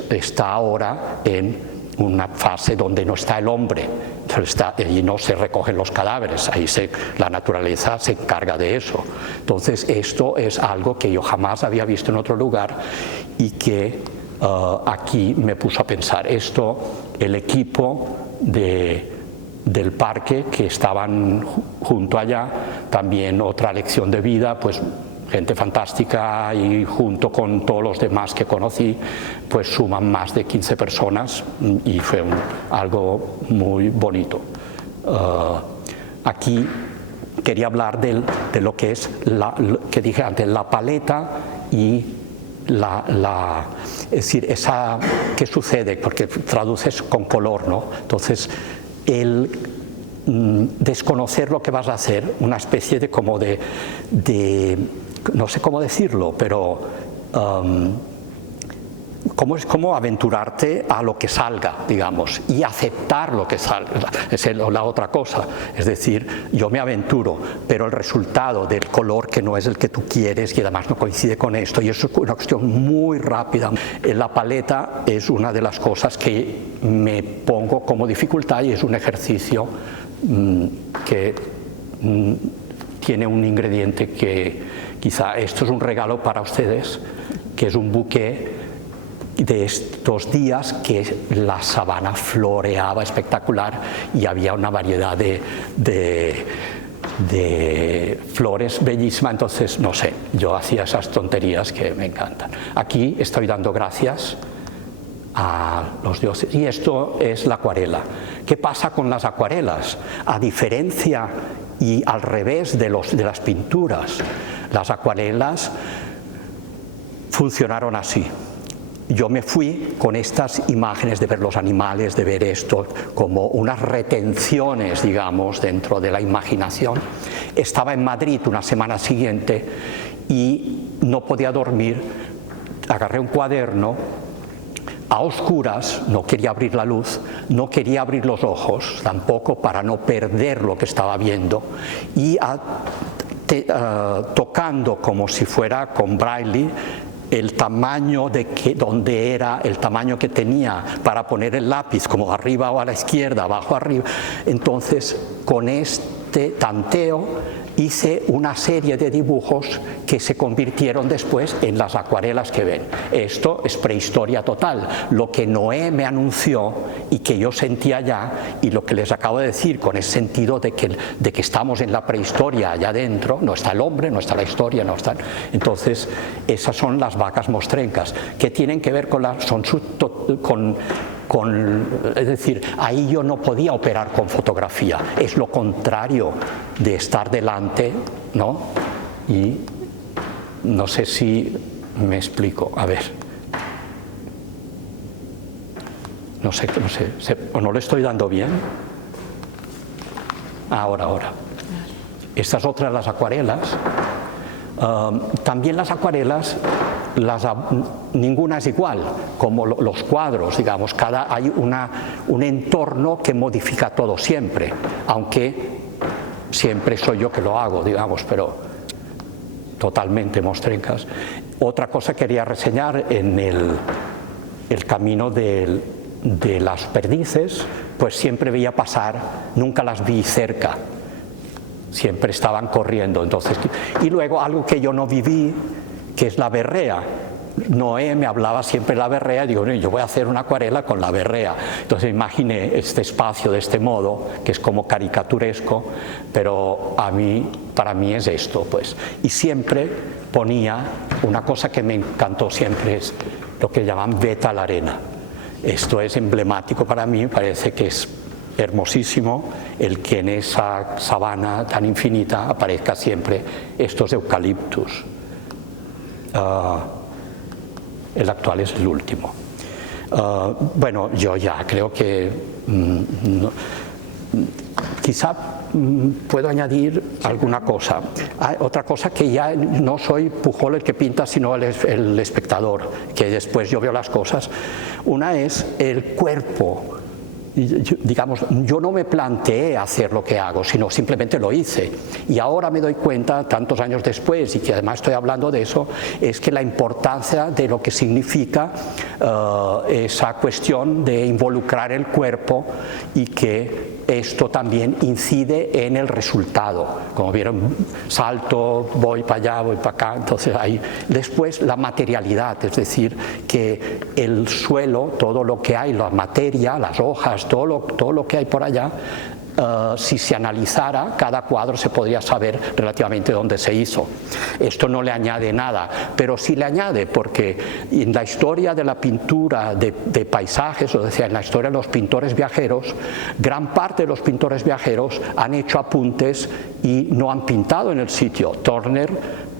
está ahora en una fase donde no está el hombre, y no se recogen los cadáveres, ahí la naturaleza se encarga de eso. Entonces esto es algo que yo jamás había visto en otro lugar y que aquí me puso a pensar. El equipo del parque que estaban junto allá, también otra lección de vida, pues gente fantástica, y junto con todos los demás que conocí, pues suman más de 15 personas y fue algo muy bonito. Aquí quería hablar de lo que es, que dije antes, la paleta y es decir, ¿qué sucede? Porque traduces con color, ¿no? Entonces, desconocer lo que vas a hacer, una especie de como de no sé cómo decirlo, pero es como aventurarte a lo que salga, digamos, y aceptar lo que salga, es la otra cosa. Es decir, yo me aventuro, pero el resultado del color que no es el que tú quieres y además no coincide con esto, y eso es una cuestión muy rápida. La paleta es una de las cosas que me pongo como dificultad, y es un ejercicio que tiene un ingrediente que quizá esto es un regalo para ustedes, que es un buque de estos días que la sabana floreaba espectacular y había una variedad de flores bellísima. Entonces, no sé, yo hacía esas tonterías que me encantan. Aquí estoy dando gracias a los dioses, y esto es la acuarela. ¿Qué pasa con las acuarelas? A diferencia y al revés de las pinturas, las acuarelas funcionaron así. Yo me fui con estas imágenes de ver los animales, de ver esto, como unas retenciones, digamos, dentro de la imaginación. Estaba en Madrid una semana siguiente y no podía dormir. Agarré un cuaderno a oscuras, no quería abrir la luz, no quería abrir los ojos tampoco para no perder lo que estaba viendo, y tocando como si fuera con braille el tamaño donde era, el tamaño que tenía para poner el lápiz, como arriba o a la izquierda, abajo, arriba. Entonces, con este tanteo hice una serie de dibujos que se convirtieron después en las acuarelas que ven. Esto es prehistoria total. Lo que Noé me anunció y que yo sentía ya, y lo que les acabo de decir con ese sentido de que estamos en la prehistoria allá adentro, no está el hombre, no está la historia, no está. Entonces, esas son las vacas mostrencas, que tienen que ver es decir, ahí yo no podía operar con fotografía, es lo contrario de estar delante, ¿no? Y no sé si me explico, a ver. No sé, o no le estoy dando bien. Ahora. Estas otras, las acuarelas. También las acuarelas, ninguna es igual, como los cuadros, digamos, hay un entorno que modifica todo siempre, aunque siempre soy yo que lo hago, digamos, pero totalmente mostrencas. Otra cosa quería reseñar en el camino del de las perdices, pues siempre veía pasar, nunca las vi cerca, siempre estaban corriendo. Entonces, y luego algo que yo no viví, que es la berrea. Noé me hablaba siempre de la berrea, y digo, no, yo voy a hacer una acuarela con la berrea. Entonces imaginé este espacio de este modo, que es como caricaturesco, pero para mí es esto, pues. Y siempre ponía una cosa que me encantó siempre, es lo que llaman veta a la arena. Esto es emblemático para mí, parece que es hermosísimo el que en esa sabana tan infinita aparezca siempre estos eucaliptus. El actual es el último. Bueno, yo ya creo que quizá puedo añadir alguna cosa. Hay otra cosa, que ya no soy Pujol el que pinta, sino el espectador, que después yo veo las cosas. Una es el cuerpo. Digamos, yo no me planteé hacer lo que hago, sino simplemente lo hice. Y ahora me doy cuenta, tantos años después, y que además estoy hablando de eso, es que la importancia de lo que significa esa cuestión de involucrar el cuerpo, y que esto también incide en el resultado. Como vieron, salto, voy para allá, voy para acá. Entonces hay después la materialidad, es decir, que el suelo, todo lo que hay, la materia, las hojas, todo lo que hay por allá, si se analizara cada cuadro se podría saber relativamente dónde se hizo. Esto no le añade nada, pero sí le añade, porque en la historia de la pintura de paisajes, o sea, en la historia de los pintores viajeros, gran parte de los pintores viajeros han hecho apuntes y no han pintado en el sitio. Turner,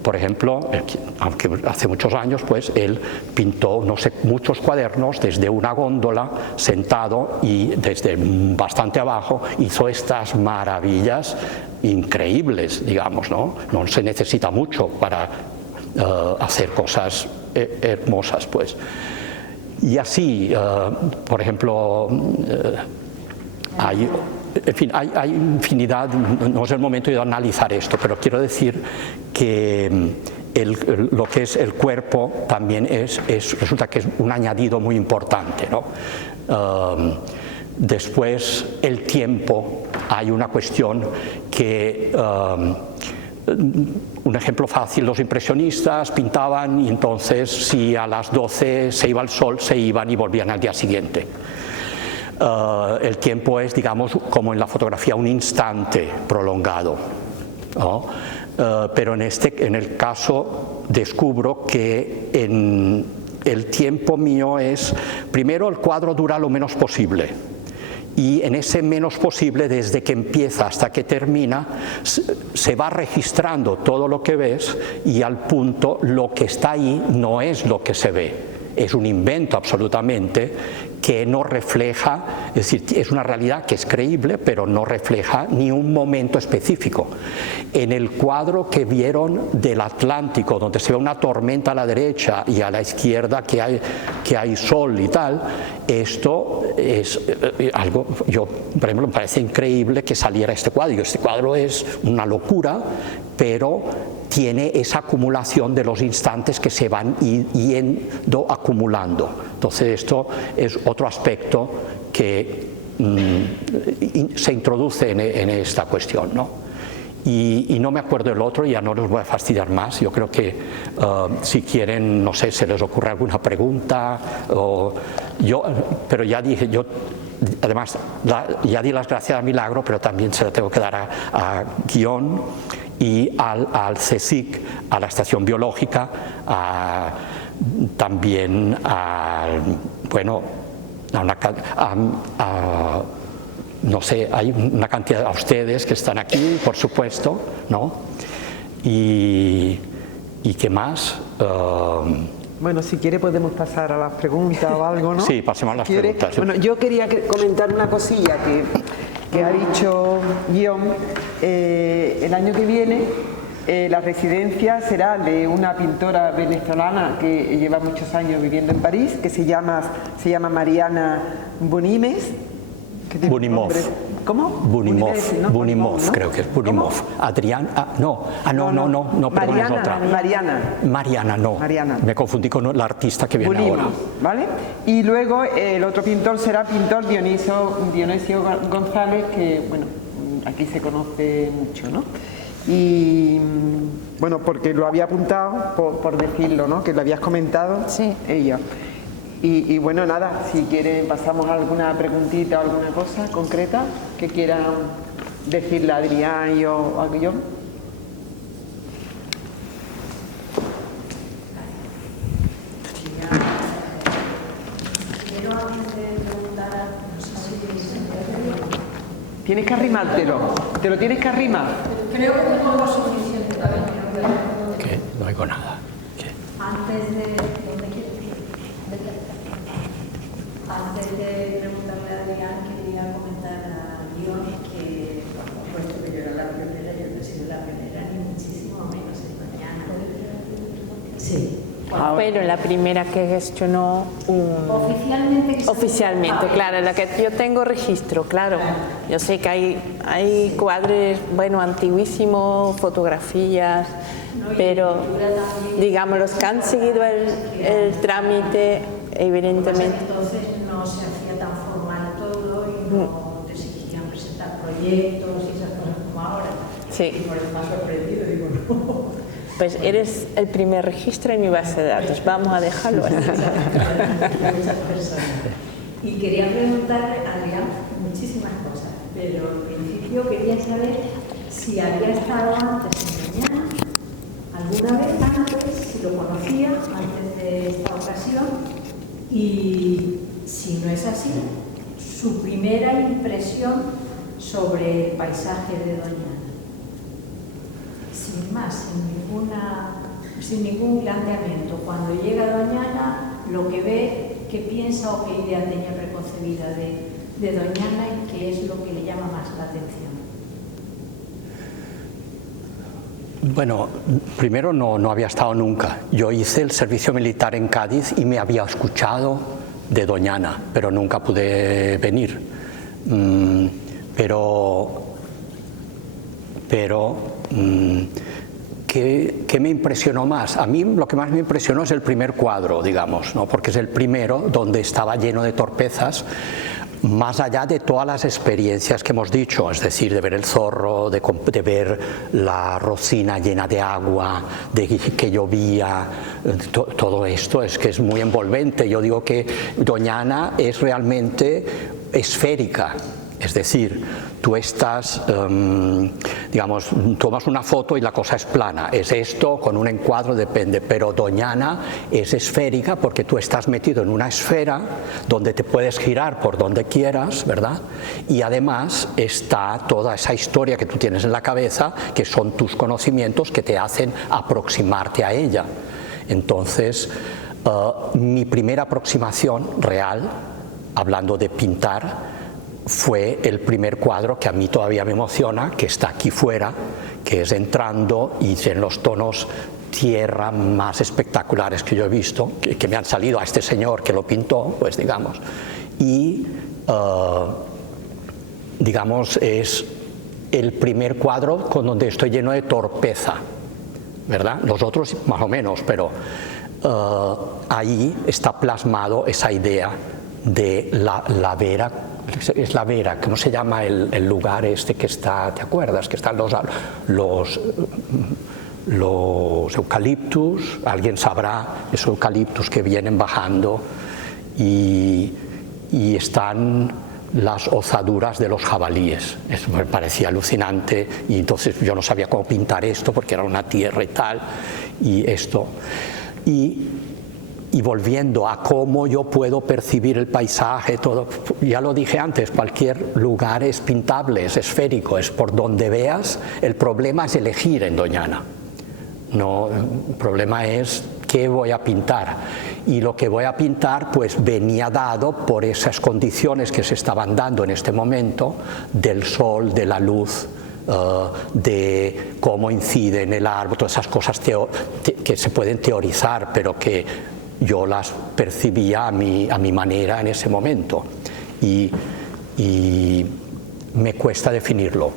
por ejemplo, aunque hace muchos años, pues él pintó, no sé, muchos cuadernos desde una góndola, sentado, y desde bastante abajo hizo estas maravillas increíbles, digamos, ¿no? No se necesita mucho para hacer cosas hermosas, pues. Y así, por ejemplo, en fin, hay infinidad, no es el momento de analizar esto, pero quiero decir que lo que es el cuerpo también resulta que es un añadido muy importante, ¿no? Después, el tiempo, hay una cuestión que, un ejemplo fácil, los impresionistas pintaban, y entonces si a las 12 se iba el sol, se iban y volvían al día siguiente. El tiempo es, digamos, como en la fotografía, un instante prolongado, ¿no? Pero en el caso descubro que en el tiempo mío es, primero, el cuadro dura lo menos posible, y en ese menos posible, desde que empieza hasta que termina, se va registrando todo lo que ves, y al punto lo que está ahí no es lo que se ve, es un invento absolutamente, que no refleja, es decir, es una realidad que es creíble, pero no refleja ni un momento específico. En el cuadro que vieron del Atlántico, donde se ve una tormenta a la derecha y a la izquierda que hay sol y tal, esto es algo, yo por ejemplo me parece increíble que saliera este cuadro. Este cuadro es una locura, pero tiene esa acumulación de los instantes que se van yendo acumulando. Entonces esto es otro aspecto que se introduce en esta cuestión, ¿no? Y no me acuerdo el otro, ya no los voy a fastidiar más. Yo creo que si quieren, no sé, se les ocurre alguna pregunta, pero ya dije, yo además ya di las gracias a Milagro, pero también se las tengo que dar a Guión y al CSIC, a la Estación Biológica, también no sé, hay una cantidad, a ustedes que están aquí, por supuesto, ¿no? Y ¿qué más? Bueno, si quiere podemos pasar a las preguntas o algo, ¿no? Sí, pasemos a las preguntas. Bueno, yo quería comentar una cosilla que ha dicho Guión. El año que viene la residencia será de una pintora venezolana que lleva muchos años viviendo en París, que se llama Mariana Bonimes. que tiene un Bunimov. nombre. ¿Cómo? Bunimov, ¿no? Bunimov, ¿no? creo que es Bunimov. Adrián, no, perdón, es otra. Mariana, no. Mariana. Me confundí con la artista que viene Bunimov, ahora. ¿vale? Y luego el otro pintor será pintor Dionisio González, que, bueno, aquí se conoce mucho, ¿no? Y, bueno, porque lo había apuntado, por decirlo, ¿no? Que lo habías comentado. Sí. Ella. Y bueno, nada, si quieren pasamos a alguna preguntita o alguna cosa concreta que quieran decirle a Adrián y o a yo. Tienes que arrimártelo, te lo tienes que arrimar. Creo que tengo suficiente también. ¿Qué? No oigo nada. ¿Qué? Antes de preguntarle a Adrián, quería comentar a Dios que, por supuesto, que yo era la pionera, yo no he sido la pionera, ni muchísimo menos en mañana. Sí. Pero la primera que gestionó oficialmente, claro, la que yo tengo registro, claro. Yo sé que hay cuadros, bueno, antiguísimos, fotografías, pero digamos los que han seguido el trámite, evidentemente. Entonces no se hacía tan formal todo y no te exigían presentar proyectos y esas cosas como ahora. Sí. Y por eso me ha sorprendido, digo, no. Pues eres el primer registro en mi base de datos. Vamos a dejarlo así. Muchas personas. Y quería preguntarle a Adrián muchísimas cosas, pero en principio quería saber si había estado antes en Doñana, alguna vez antes, si lo conocía antes de esta ocasión, y si no es así, su primera impresión sobre el paisaje de Doñana. Sin más, sin ningún planteamiento. Cuando llega a Doñana, lo que ve, qué piensa o qué idea tenía preconcebida de Doñana y qué es lo que le llama más la atención. Bueno, primero no había estado nunca. Yo hice el servicio militar en Cádiz y me había escuchado de Doñana, pero nunca pude venir. ¿Qué me impresionó más? A mí lo que más me impresionó es el primer cuadro, digamos, ¿no? Porque es el primero donde estaba lleno de torpezas, más allá de todas las experiencias que hemos dicho, es decir, de ver el zorro, de ver la rocina llena de agua, de que llovía, todo esto es que es muy envolvente. Yo digo que Doñana es realmente esférica. Es decir, tú estás, digamos, tomas una foto y la cosa es plana. Es esto, con un encuadro depende, pero Doñana es esférica porque tú estás metido en una esfera donde te puedes girar por donde quieras, ¿verdad? Y además está toda esa historia que tú tienes en la cabeza, que son tus conocimientos que te hacen aproximarte a ella. Entonces, mi primera aproximación real, hablando de pintar, fue el primer cuadro que a mí todavía me emociona, que está aquí fuera, que es entrando y en los tonos tierra más espectaculares que yo he visto, que me han salido a este señor que lo pintó, pues digamos. Y digamos es el primer cuadro con donde estoy lleno de torpeza, ¿verdad? Los otros más o menos, pero ahí está plasmado esa idea de la vera. Es la Vera, ¿cómo se llama el lugar este que está, ¿te acuerdas? Que están los eucaliptus, alguien sabrá, esos eucaliptus que vienen bajando y están las ozaduras de los jabalíes. Eso me parecía alucinante y entonces yo no sabía cómo pintar esto porque era una tierra y tal, y esto. Y volviendo a cómo yo puedo percibir el paisaje, todo, ya lo dije antes, cualquier lugar es pintable, es esférico, es por donde veas. El problema es elegir en Doñana. No, el problema es qué voy a pintar. Y lo que voy a pintar pues venía dado por esas condiciones que se estaban dando en este momento, del sol, de la luz, de cómo incide en el árbol, todas esas cosas que se pueden teorizar, pero que yo las percibía a mi manera en ese momento. Y y me cuesta definirlo,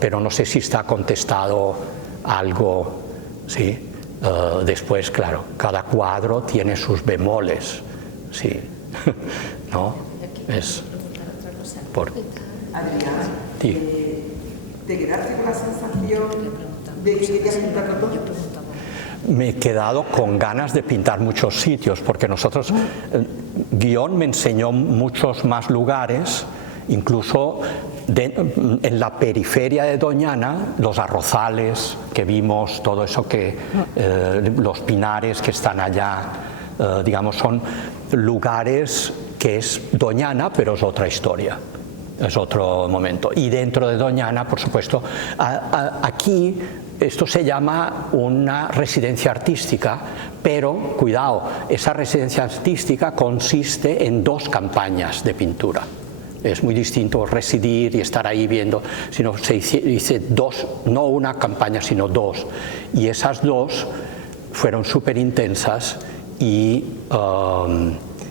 pero no sé si está contestado algo, ¿sí? Después, claro, cada cuadro tiene sus bemoles, ¿sí? ¿No? Es por... Adrián, Sí. ¿te quedaste con la sensación de que querías pintarlo todo? Me he quedado con ganas de pintar muchos sitios, porque nosotros, Guión me enseñó muchos más lugares, incluso en la periferia de Doñana, los arrozales que vimos, todo eso que, los pinares que están allá, digamos, son lugares que es Doñana, pero es otra historia. Es otro momento. Y dentro de Doñana, por supuesto, aquí esto se llama una residencia artística, pero cuidado, esa residencia artística consiste en 2 campañas de pintura. Es muy distinto residir y estar ahí viendo, sino se dice 2, no una campaña, sino 2. Y esas 2 fueron súper intensas y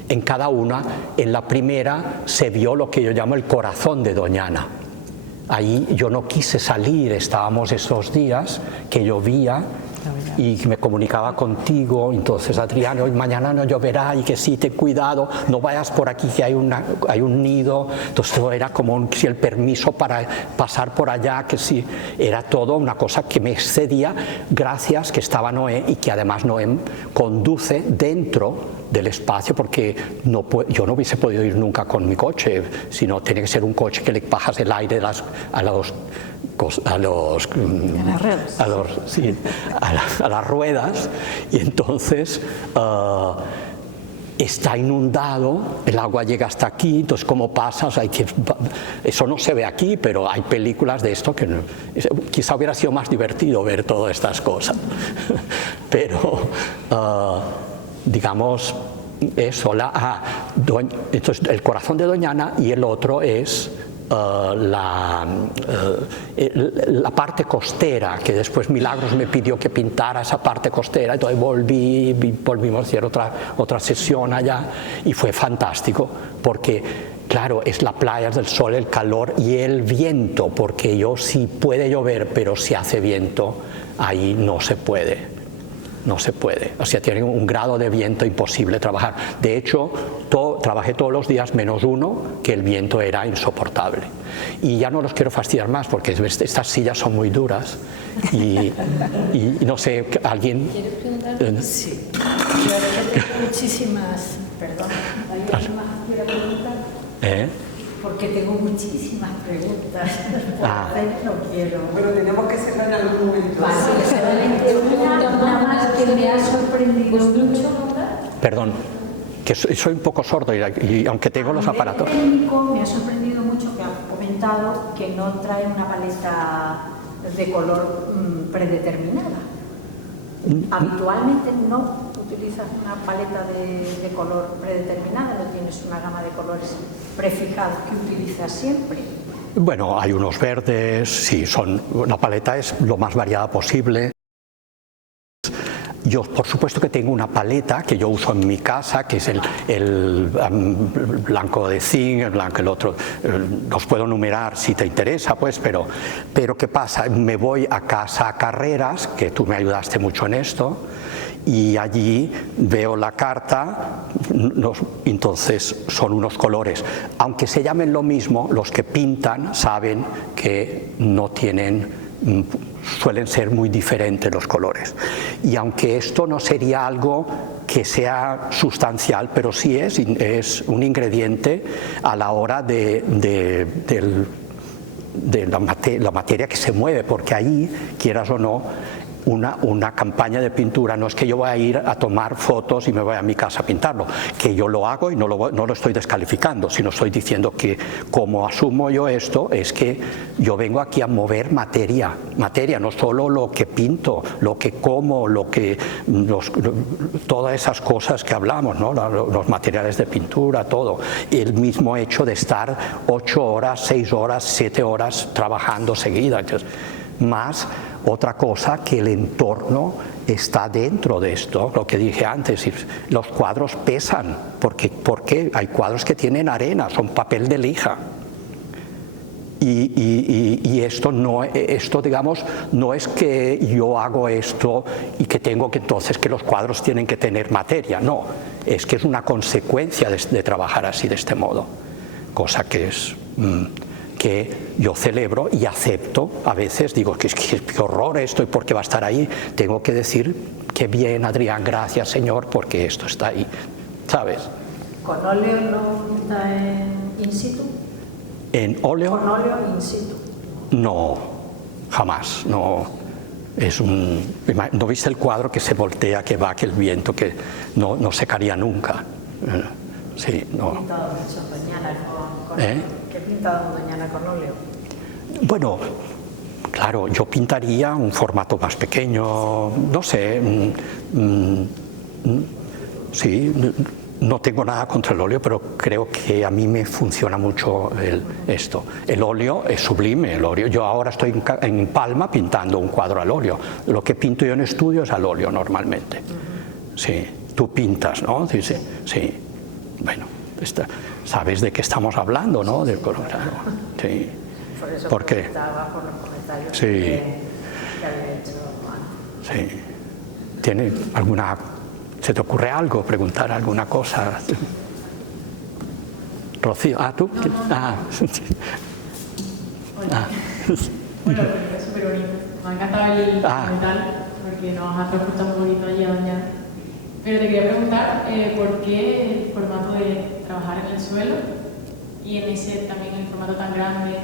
en cada una, en la primera se vio lo que yo llamo el corazón de Doñana. Ahí yo no quise salir, estábamos esos días que llovía y me comunicaba contigo, entonces Adrián, hoy mañana no lloverá y que sí, ten cuidado, no vayas por aquí que hay un nido, entonces todo era como si el permiso para pasar por allá, que sí, era todo una cosa que me excedía, gracias que estaba Noé y que además Noé conduce dentro del espacio, porque yo no hubiese podido ir nunca con mi coche, sino tiene que ser un coche que le bajas el aire a las ruedas, y entonces está inundado, el agua llega hasta aquí, entonces ¿cómo pasas? Eso no se ve aquí, pero hay películas de esto que quizá hubiera sido más divertido ver todas estas cosas, pero digamos eso, entonces el corazón de Doñana, y el otro es la parte costera, que después Milagros me pidió que pintara esa parte costera, entonces volvimos a hacer otra sesión allá y fue fantástico, porque claro, es la playa del sol, el calor y el viento, porque sí puede llover, pero si hace viento, ahí no se puede. No se puede, o sea, tiene un grado de viento imposible trabajar. De hecho, trabajé todos los días menos 1, que el viento era insoportable. Y ya no los quiero fastidiar más, porque estas sillas son muy duras y no sé, ¿alguien? ¿Quieres preguntar? Sí. Yo tengo muchísimas, perdón, ¿alguien más quiere preguntar? Porque tengo muchísimas preguntas por hacer, no quiero. Pero tenemos que cerrar en algún momento. Vale, solamente una más que me ha sorprendido mucho. Perdón, que soy un poco sordo y aunque tengo los aparatos. Técnico, me ha sorprendido mucho que ha comentado que no trae una paleta de color predeterminada. Habitualmente no utilizas una paleta de color predeterminada, no tienes una gama de colores prefijados que utilizas siempre. Bueno, hay unos verdes, sí, la paleta es lo más variada posible. Yo, por supuesto que tengo una paleta que yo uso en mi casa, que es el blanco de zinc, el blanco, el otro, los puedo numerar si te interesa, pues, pero ¿qué pasa? Me voy a Casa Carreras, que tú me ayudaste mucho en esto, y allí veo la carta, entonces son unos colores. Aunque se llamen lo mismo, los que pintan saben que no tienen, suelen ser muy diferentes los colores. Y aunque esto no sería algo que sea sustancial, pero sí es un ingrediente a la hora de la materia que se mueve, porque ahí, quieras o no, una campaña de pintura no es que yo voy a ir a tomar fotos y me voy a mi casa a pintarlo, que yo lo hago y no lo estoy descalificando, sino estoy diciendo que como asumo yo esto, es que yo vengo aquí a mover materia, no solo lo que pinto, lo que como, todas esas cosas que hablamos, ¿no? Los materiales de pintura, todo. El mismo hecho de estar 8 horas, 6 horas, 7 horas trabajando seguidas. Entonces, más otra cosa que el entorno está dentro de esto, lo que dije antes, los cuadros pesan, porque hay cuadros que tienen arena, son papel de lija, Y esto, digamos, no es que yo hago esto y que tengo que entonces que los cuadros tienen que tener materia, no, es que es una consecuencia de trabajar así, de este modo, cosa que es que yo celebro y acepto. A veces digo que qué horror esto y por qué va a estar ahí. Tengo que decir qué bien, Adrián, gracias Señor, porque esto está ahí, ¿sabes? ¿Con óleo no pinta in situ? ¿En óleo? ¿Con óleo in situ? No, jamás, no. ¿No viste el cuadro que se voltea, que va aquel viento, que no secaría nunca? Sí, no. ¿Qué pintado mucho Doñana con óleo? ¿Qué pintado Doñana con óleo? Bueno, claro, yo pintaría un formato más pequeño, no sé, sí, no tengo nada contra el óleo, pero creo que a mí me funciona mucho esto. El óleo es sublime, el óleo. Yo ahora estoy en Palma pintando un cuadro al óleo. Lo que pinto yo en estudio es al óleo normalmente. Sí, tú pintas, ¿no? Sí. Bueno, sabes de qué estamos hablando, ¿no? Claro, sí. Por eso porque preguntaba por los comentarios sí, que había hecho antes. Sí. ¿Tiene alguna... ¿Se te ocurre algo? ¿Preguntar alguna cosa? Rocío, ¿tú? No. Ah. Hola. Bueno, es súper bonito. Me ha encantado el documental porque nos ha transportado muy bonito allí a Doñana. Pero te quería preguntar por qué el formato de trabajar en el suelo y en ese también el formato tan grande.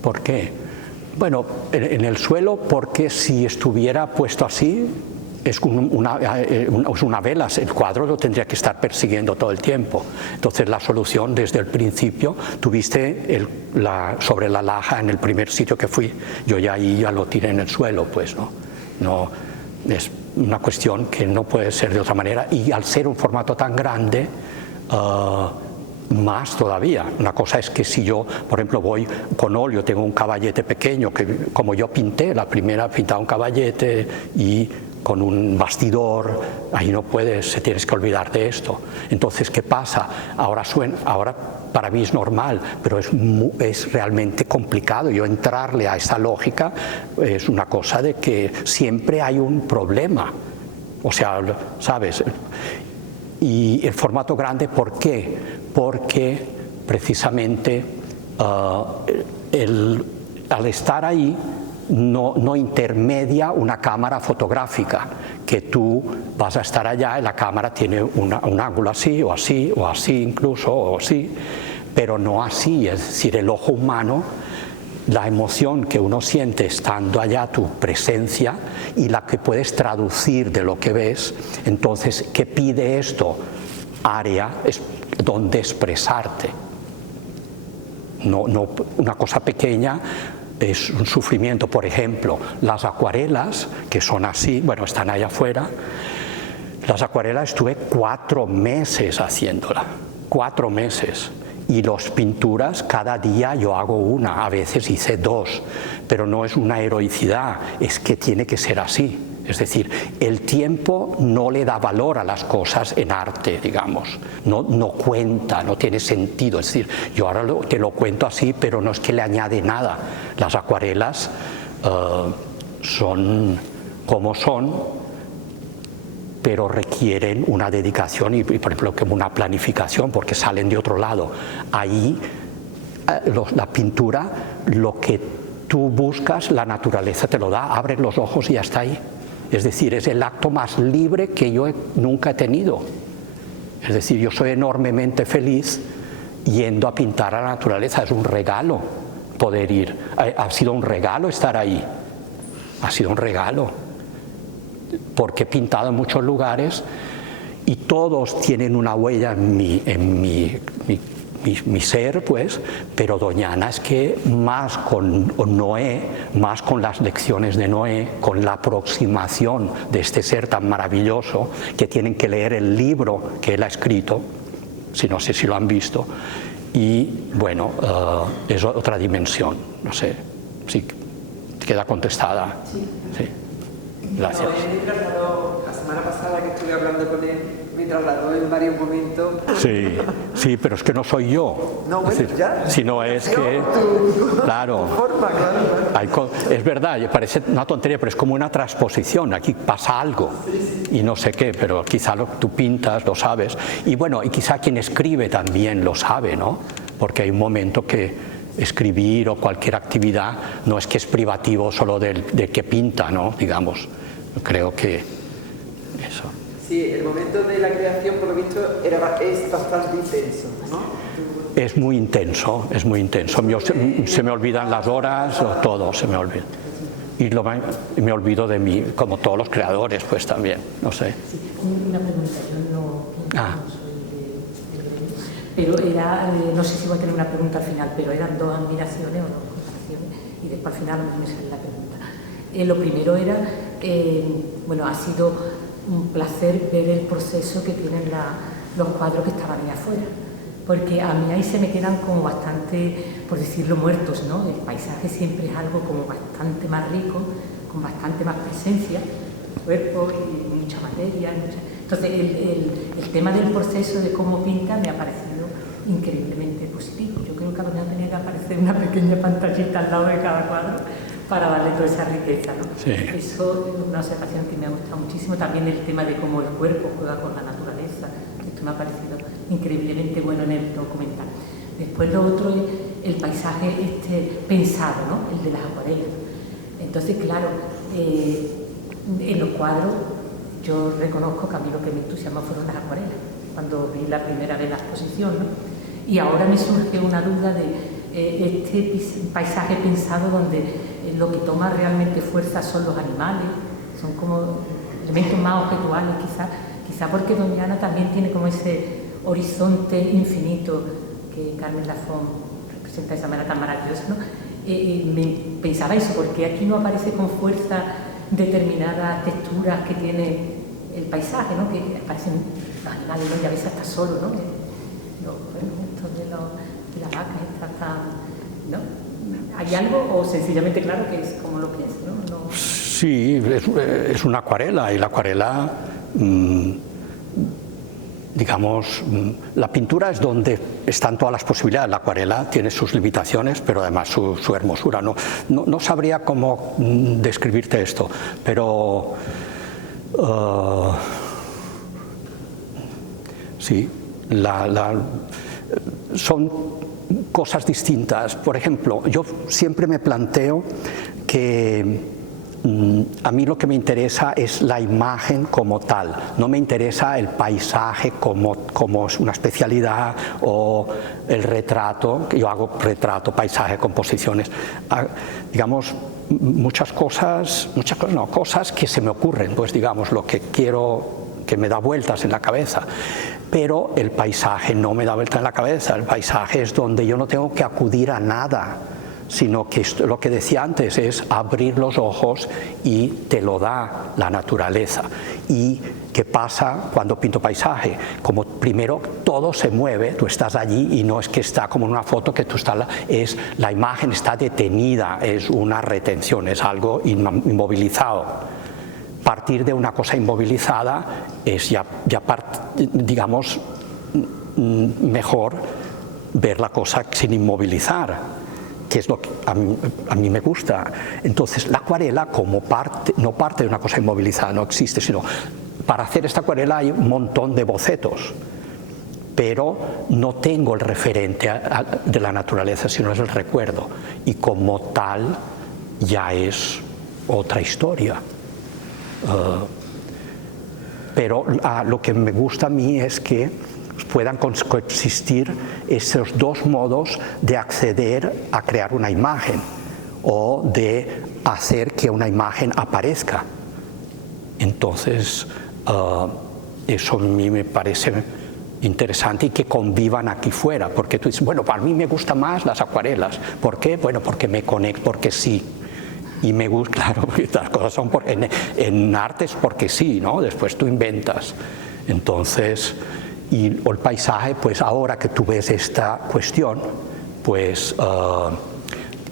¿Por qué? Bueno, en el suelo, porque si estuviera puesto así, es una vela, el cuadro lo tendría que estar persiguiendo todo el tiempo. Entonces la solución desde el principio, tuviste sobre la laja en el primer sitio que fui, yo ya lo tiré en el suelo, pues no es una cuestión que no puede ser de otra manera, y al ser un formato tan grande, más todavía. Una cosa es que si yo, por ejemplo, voy con óleo, tengo un caballete pequeño, que como yo pinté, la primera pintaba un caballete y con un bastidor, ahí no puedes, tienes que olvidar de esto. Entonces, ¿qué pasa? Ahora para mí es normal, pero es realmente complicado. Yo entrarle a esa lógica es una cosa de que siempre hay un problema. O sea, ¿sabes? Y el formato grande, ¿por qué? Porque precisamente al estar ahí no intermedia una cámara fotográfica, que tú vas a estar allá y la cámara tiene un ángulo así o así o así incluso o así, pero no así. Es decir, el ojo humano, la emoción que uno siente estando allá, tu presencia, y la que puedes traducir de lo que ves. Entonces, ¿qué pide esto? Área es donde expresarte. No, una cosa pequeña es un sufrimiento. Por ejemplo, las acuarelas, que son así, bueno, están allá afuera. Las acuarelas estuve 4 meses haciéndola, 4 meses. Y las pinturas, cada día yo hago una, a veces hice 2, pero no es una heroicidad, es que tiene que ser así. Es decir, el tiempo no le da valor a las cosas en arte, digamos, no cuenta, no tiene sentido. Es decir, yo ahora te lo cuento así, pero no es que le añade nada. Las acuarelas son como son, pero requieren una dedicación y, por ejemplo, como una planificación, porque salen de otro lado. Ahí, la pintura, lo que tú buscas, la naturaleza te lo da, abres los ojos y ya está ahí. Es decir, es el acto más libre que yo nunca he tenido. Es decir, yo soy enormemente feliz yendo a pintar a la naturaleza. Es un regalo poder ir. Ha sido un regalo estar ahí. Ha sido un regalo. Porque he pintado en muchos lugares y todos tienen una huella en mi ser, pues, pero Doñana es que más con Noé, más con las lecciones de Noé, con la aproximación de este ser tan maravilloso, que tienen que leer el libro que él ha escrito, no sé si lo han visto, y bueno, es otra dimensión. No sé si queda contestada. Sí. Gracias. No, he tratado la semana pasada que estuve hablando con él me trasladó en varios momentos. Sí, sí, pero es que no soy yo. No, bueno, es decir, ya. sino es que, claro, Forma, claro. es verdad, parece una tontería, pero es como una transposición. Aquí pasa algo y no sé qué, pero quizá tú pintas, lo sabes. Y bueno, y quizá quien escribe también lo sabe, ¿no? Porque hay un momento que escribir o cualquier actividad no es que es privativo solo del que pinta, ¿no? Digamos, creo que eso. Sí, el momento de la creación, por lo visto, es bastante intenso, ¿no? Es muy intenso, es muy intenso. Se me olvidan las horas o todo, se me olvida. Y me olvido de mí, como todos los creadores, pues también, no sé. Sí, una pregunta, yo no soy pero era, no sé si voy a tener una pregunta al final, pero eran dos admiraciones o dos comparaciones y después al final me sale la pregunta. Lo primero era, bueno, ha sido un placer ver el proceso que tienen los cuadros que estaban ahí afuera, porque a mí ahí se me quedan como bastante, por decirlo, muertos, ¿no? El paisaje siempre es algo como bastante más rico, con bastante más presencia, cuerpo y mucha materia. Entonces el tema del proceso de cómo pinta me ha parecido increíblemente positivo. Yo creo que a lo mejor tenía que aparecer una pequeña pantallita al lado de cada cuadro para darle toda esa riqueza, ¿no? Sí. Eso es una observación que me ha gustado muchísimo. También el tema de cómo el cuerpo juega con la naturaleza. Esto me ha parecido increíblemente bueno en el documental. Después lo otro es el paisaje pensado, ¿no? El de las acuarelas. Entonces, claro, en los cuadros yo reconozco que a mí lo que me entusiasmó fueron las acuarelas, cuando vi la primera vez la exposición, ¿no? Y ahora me surge una duda de este paisaje pensado donde lo que toma realmente fuerza son los animales, son como elementos más objetuales quizá porque Doña Ana también tiene como ese horizonte infinito que Carmen Lafont representa de esa manera tan maravillosa, ¿no? Me pensaba eso, porque aquí no aparece con fuerza determinadas texturas que tiene el paisaje, ¿no? Que aparecen los animales, ¿no? Y a veces hasta solo, ¿no? Estos de la vaca, ¿no? ¿Hay algo o sencillamente claro que es como lo que es, ¿no? Sí, es una acuarela y la acuarela, digamos, la pintura es donde están todas las posibilidades. La acuarela tiene sus limitaciones, pero además su hermosura. No sabría cómo describirte esto, pero sí, son cosas distintas. Por ejemplo, yo siempre me planteo que a mí lo que me interesa es la imagen como tal, no me interesa el paisaje como una especialidad o el retrato, que yo hago retrato, paisaje, composiciones, digamos, cosas que se me ocurren, pues digamos, lo que quiero, que me da vueltas en la cabeza. Pero el paisaje no me da vueltas en la cabeza, el paisaje es donde yo no tengo que acudir a nada, sino que lo que decía antes es abrir los ojos y te lo da la naturaleza. ¿Y qué pasa cuando pinto paisaje? Como primero todo se mueve, tú estás allí y no es que está como en una foto que tú estás, la imagen está detenida, es una retención, es algo inmovilizado. Partir de una cosa inmovilizada es digamos, mejor ver la cosa sin inmovilizar, que es lo que a mí me gusta. Entonces la acuarela no parte de una cosa inmovilizada, no existe, sino para hacer esta acuarela hay un montón de bocetos, pero no tengo el referente de la naturaleza, sino es el recuerdo, y como tal ya es otra historia. Pero lo que me gusta a mí es que puedan coexistir esos dos modos de acceder a crear una imagen o de hacer que una imagen aparezca. Entonces, eso a mí me parece interesante y que convivan aquí fuera, porque tú dices, bueno, para mí me gustan más las acuarelas. ¿Por qué? Bueno, porque me conecto, porque sí. Y me gusta, claro, porque las cosas son en arte es porque sí, ¿no? Después tú inventas. Entonces, el paisaje, pues ahora que tú ves esta cuestión, pues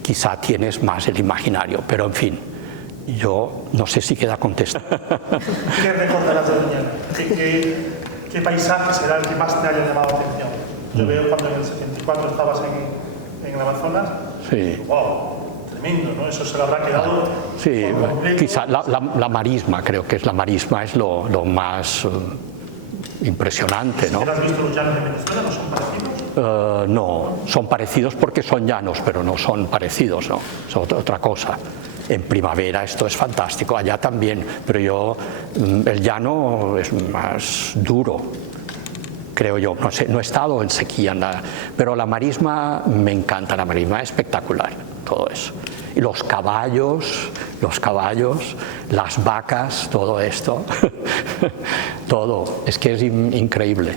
quizá tienes más el imaginario, pero en fin, yo no sé si queda contestado. ¿Qué recordar a Doña? ¿qué paisaje será el que más te haya llamado la atención? Yo veo cuando en el 74 estabas en el Amazonas, sí. ¡wow! Tremendo, ¿no? Eso se lo habrá quedado. Sí, quizá la marisma, creo que es la marisma es lo más impresionante, ¿no? ¿Has visto los llanos de Venezuela? ¿No son parecidos? No, son parecidos porque son llanos, pero no son parecidos, ¿no? Es otra cosa. En primavera esto es fantástico, allá también, pero el llano es más duro, creo yo. No sé, no he estado en sequía, nada, pero la marisma me encanta, la marisma es espectacular, todo eso. Y los caballos, las vacas, todo esto, todo, es que es increíble.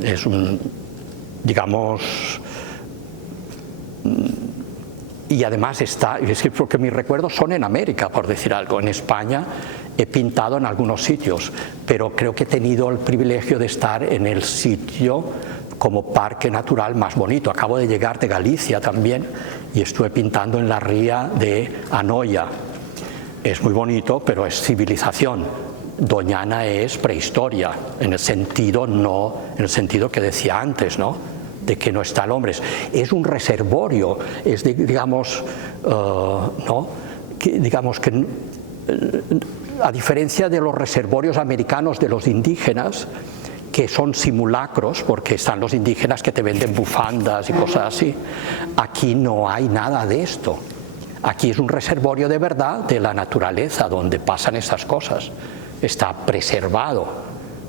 Es digamos, y además es que porque mis recuerdos son en América, por decir algo. En España he pintado en algunos sitios, pero creo que he tenido el privilegio de estar en el sitio como parque natural más bonito. Acabo de llegar de Galicia también y estuve pintando en la ría de Anoia. Es muy bonito, pero es civilización. Doñana es prehistoria, en el sentido que decía antes, ¿no? De que no está el hombre. Es un reservorio, es digamos, ¿no? Digamos que a diferencia de los reservorios americanos de los indígenas, que son simulacros, porque están los indígenas que te venden bufandas y cosas así, aquí no hay nada de esto. Aquí es un reservorio de verdad de la naturaleza donde pasan estas cosas. Está preservado,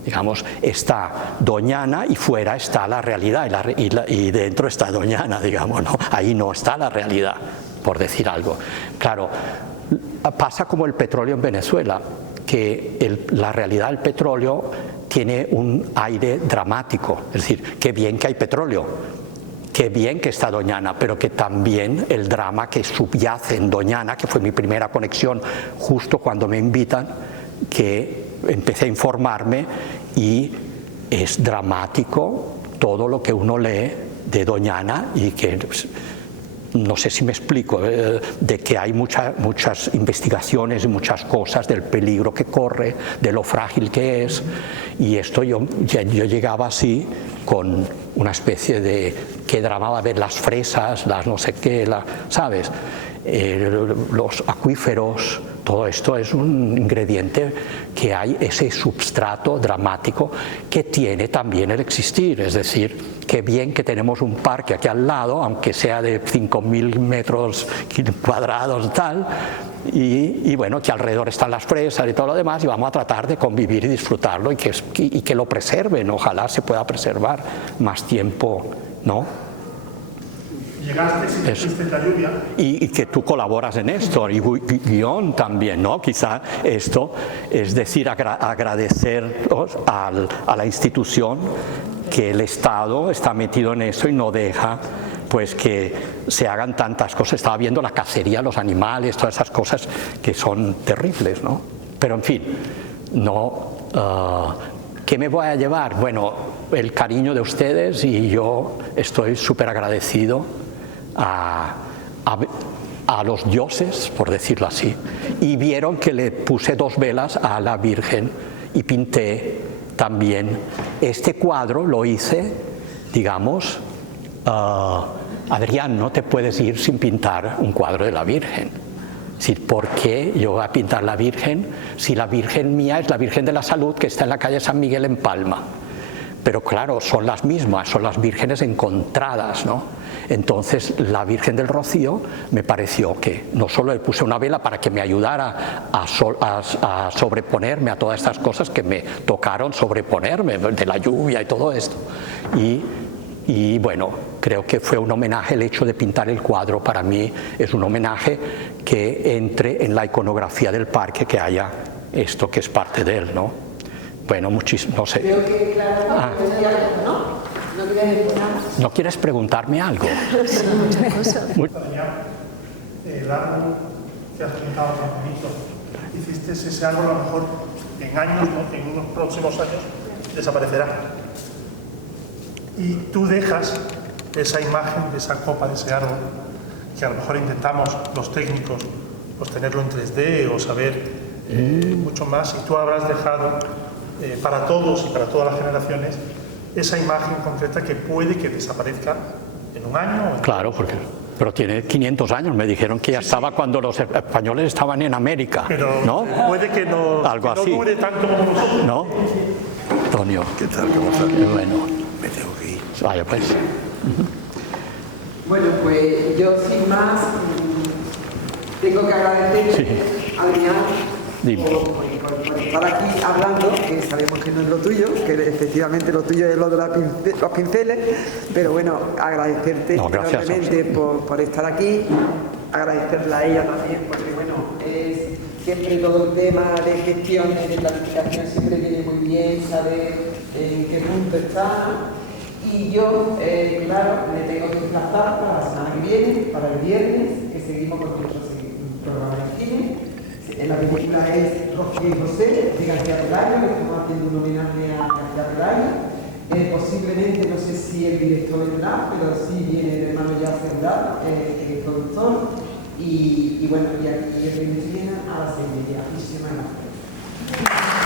digamos, está Doñana y fuera está la realidad y dentro está Doñana, digamos, ¿no? Ahí no está la realidad, por decir algo. Claro, pasa como el petróleo en Venezuela, que la realidad del petróleo tiene un aire dramático, es decir, qué bien que hay petróleo, qué bien que está Doñana, pero que también el drama que subyace en Doñana, que fue mi primera conexión justo cuando me invitan, que empecé a informarme y es dramático todo lo que uno lee de Doñana y que no sé si me explico, de que hay muchas investigaciones y muchas cosas del peligro que corre, de lo frágil que es, y esto yo llegaba así con una especie de qué drama va a haber, las fresas, las no sé qué, ¿sabes? Los acuíferos, todo esto es un ingrediente que hay, ese substrato dramático que tiene también el existir, es decir, qué bien que tenemos un parque aquí al lado, aunque sea de 5.000 metros cuadrados tal, y bueno, que alrededor están las fresas y todo lo demás, y vamos a tratar de convivir y disfrutarlo y que lo preserven, ojalá se pueda preservar más tiempo, ¿no? Llegaste, sentiste la lluvia. Y que tú colaboras en esto, y guión también, ¿no? Quizá esto, es decir, agradecer a la institución que el Estado está metido en eso y no deja pues que se hagan tantas cosas. Estaba viendo la cacería, los animales, todas esas cosas que son terribles, ¿no? Pero en fin, no... ¿Qué me voy a llevar? Bueno, el cariño de ustedes, y yo estoy súper agradecido a los dioses, por decirlo así, y vieron que le puse 2 velas a la Virgen y pinté también. Este cuadro lo hice, digamos, Adrián, no te puedes ir sin pintar un cuadro de la Virgen. Es decir, ¿por qué yo voy a pintar la Virgen si la Virgen mía es la Virgen de la Salud que está en la calle San Miguel en Palma? Pero claro, son las mismas, son las vírgenes encontradas, ¿no? Entonces la Virgen del Rocío me pareció que no solo le puse una vela para que me ayudara a sobreponerme a todas estas cosas que me tocaron sobreponerme, de la lluvia y todo esto, y bueno, creo que fue un homenaje el hecho de pintar el cuadro. Para mí es un homenaje que entre en la iconografía del parque, que haya esto que es parte de él, ¿no? Bueno, muchísimo, no sé. Creo que claro, ¿no? ¿No quieres decir nada? ¿No quieres preguntarme algo? El árbol que has pintado tan bonito, hiciste ese árbol, a lo mejor en años, ¿no? En unos próximos años, desaparecerá. Y tú dejas esa imagen de esa copa, de ese árbol, que a lo mejor intentamos los técnicos pues tenerlo en 3D o saber mucho más, y tú habrás dejado para todos y para todas las generaciones esa imagen concreta que puede que desaparezca en un año. O en claro, pero tiene 500 años, me dijeron que ya estaba cuando los españoles estaban en América, pero ¿no? puede que no, Algo que no así. dure tanto como nosotros. ¿No? Antonio. ¿Qué tal? ¿Cómo estás? Bueno, Me tengo que ir. vaya pues. Bueno, pues yo sin más tengo que agradecer a Adrián Dime. por estar aquí hablando, que sabemos que no es lo tuyo, que efectivamente lo tuyo es lo de los pinceles, pero bueno, agradecerte No, gracias enormemente por estar aquí, agradecerla a ella también, porque bueno, es siempre todo el tema de gestión y de planificación siempre viene muy bien saber en qué punto está, ¿no? Y yo, claro, me tengo que emplazar para la semana que viene, para el viernes, que seguimos con nuestro programa de cine. La película es Rocío y José, de García Pelayo, le estamos haciendo un homenaje a García Pelayo. Posiblemente, no sé si el director vendrá, pero sí viene el hermano ya asegurado, el productor. Y bueno, y aquí el 21 a las 6:30. Muchísimas gracias.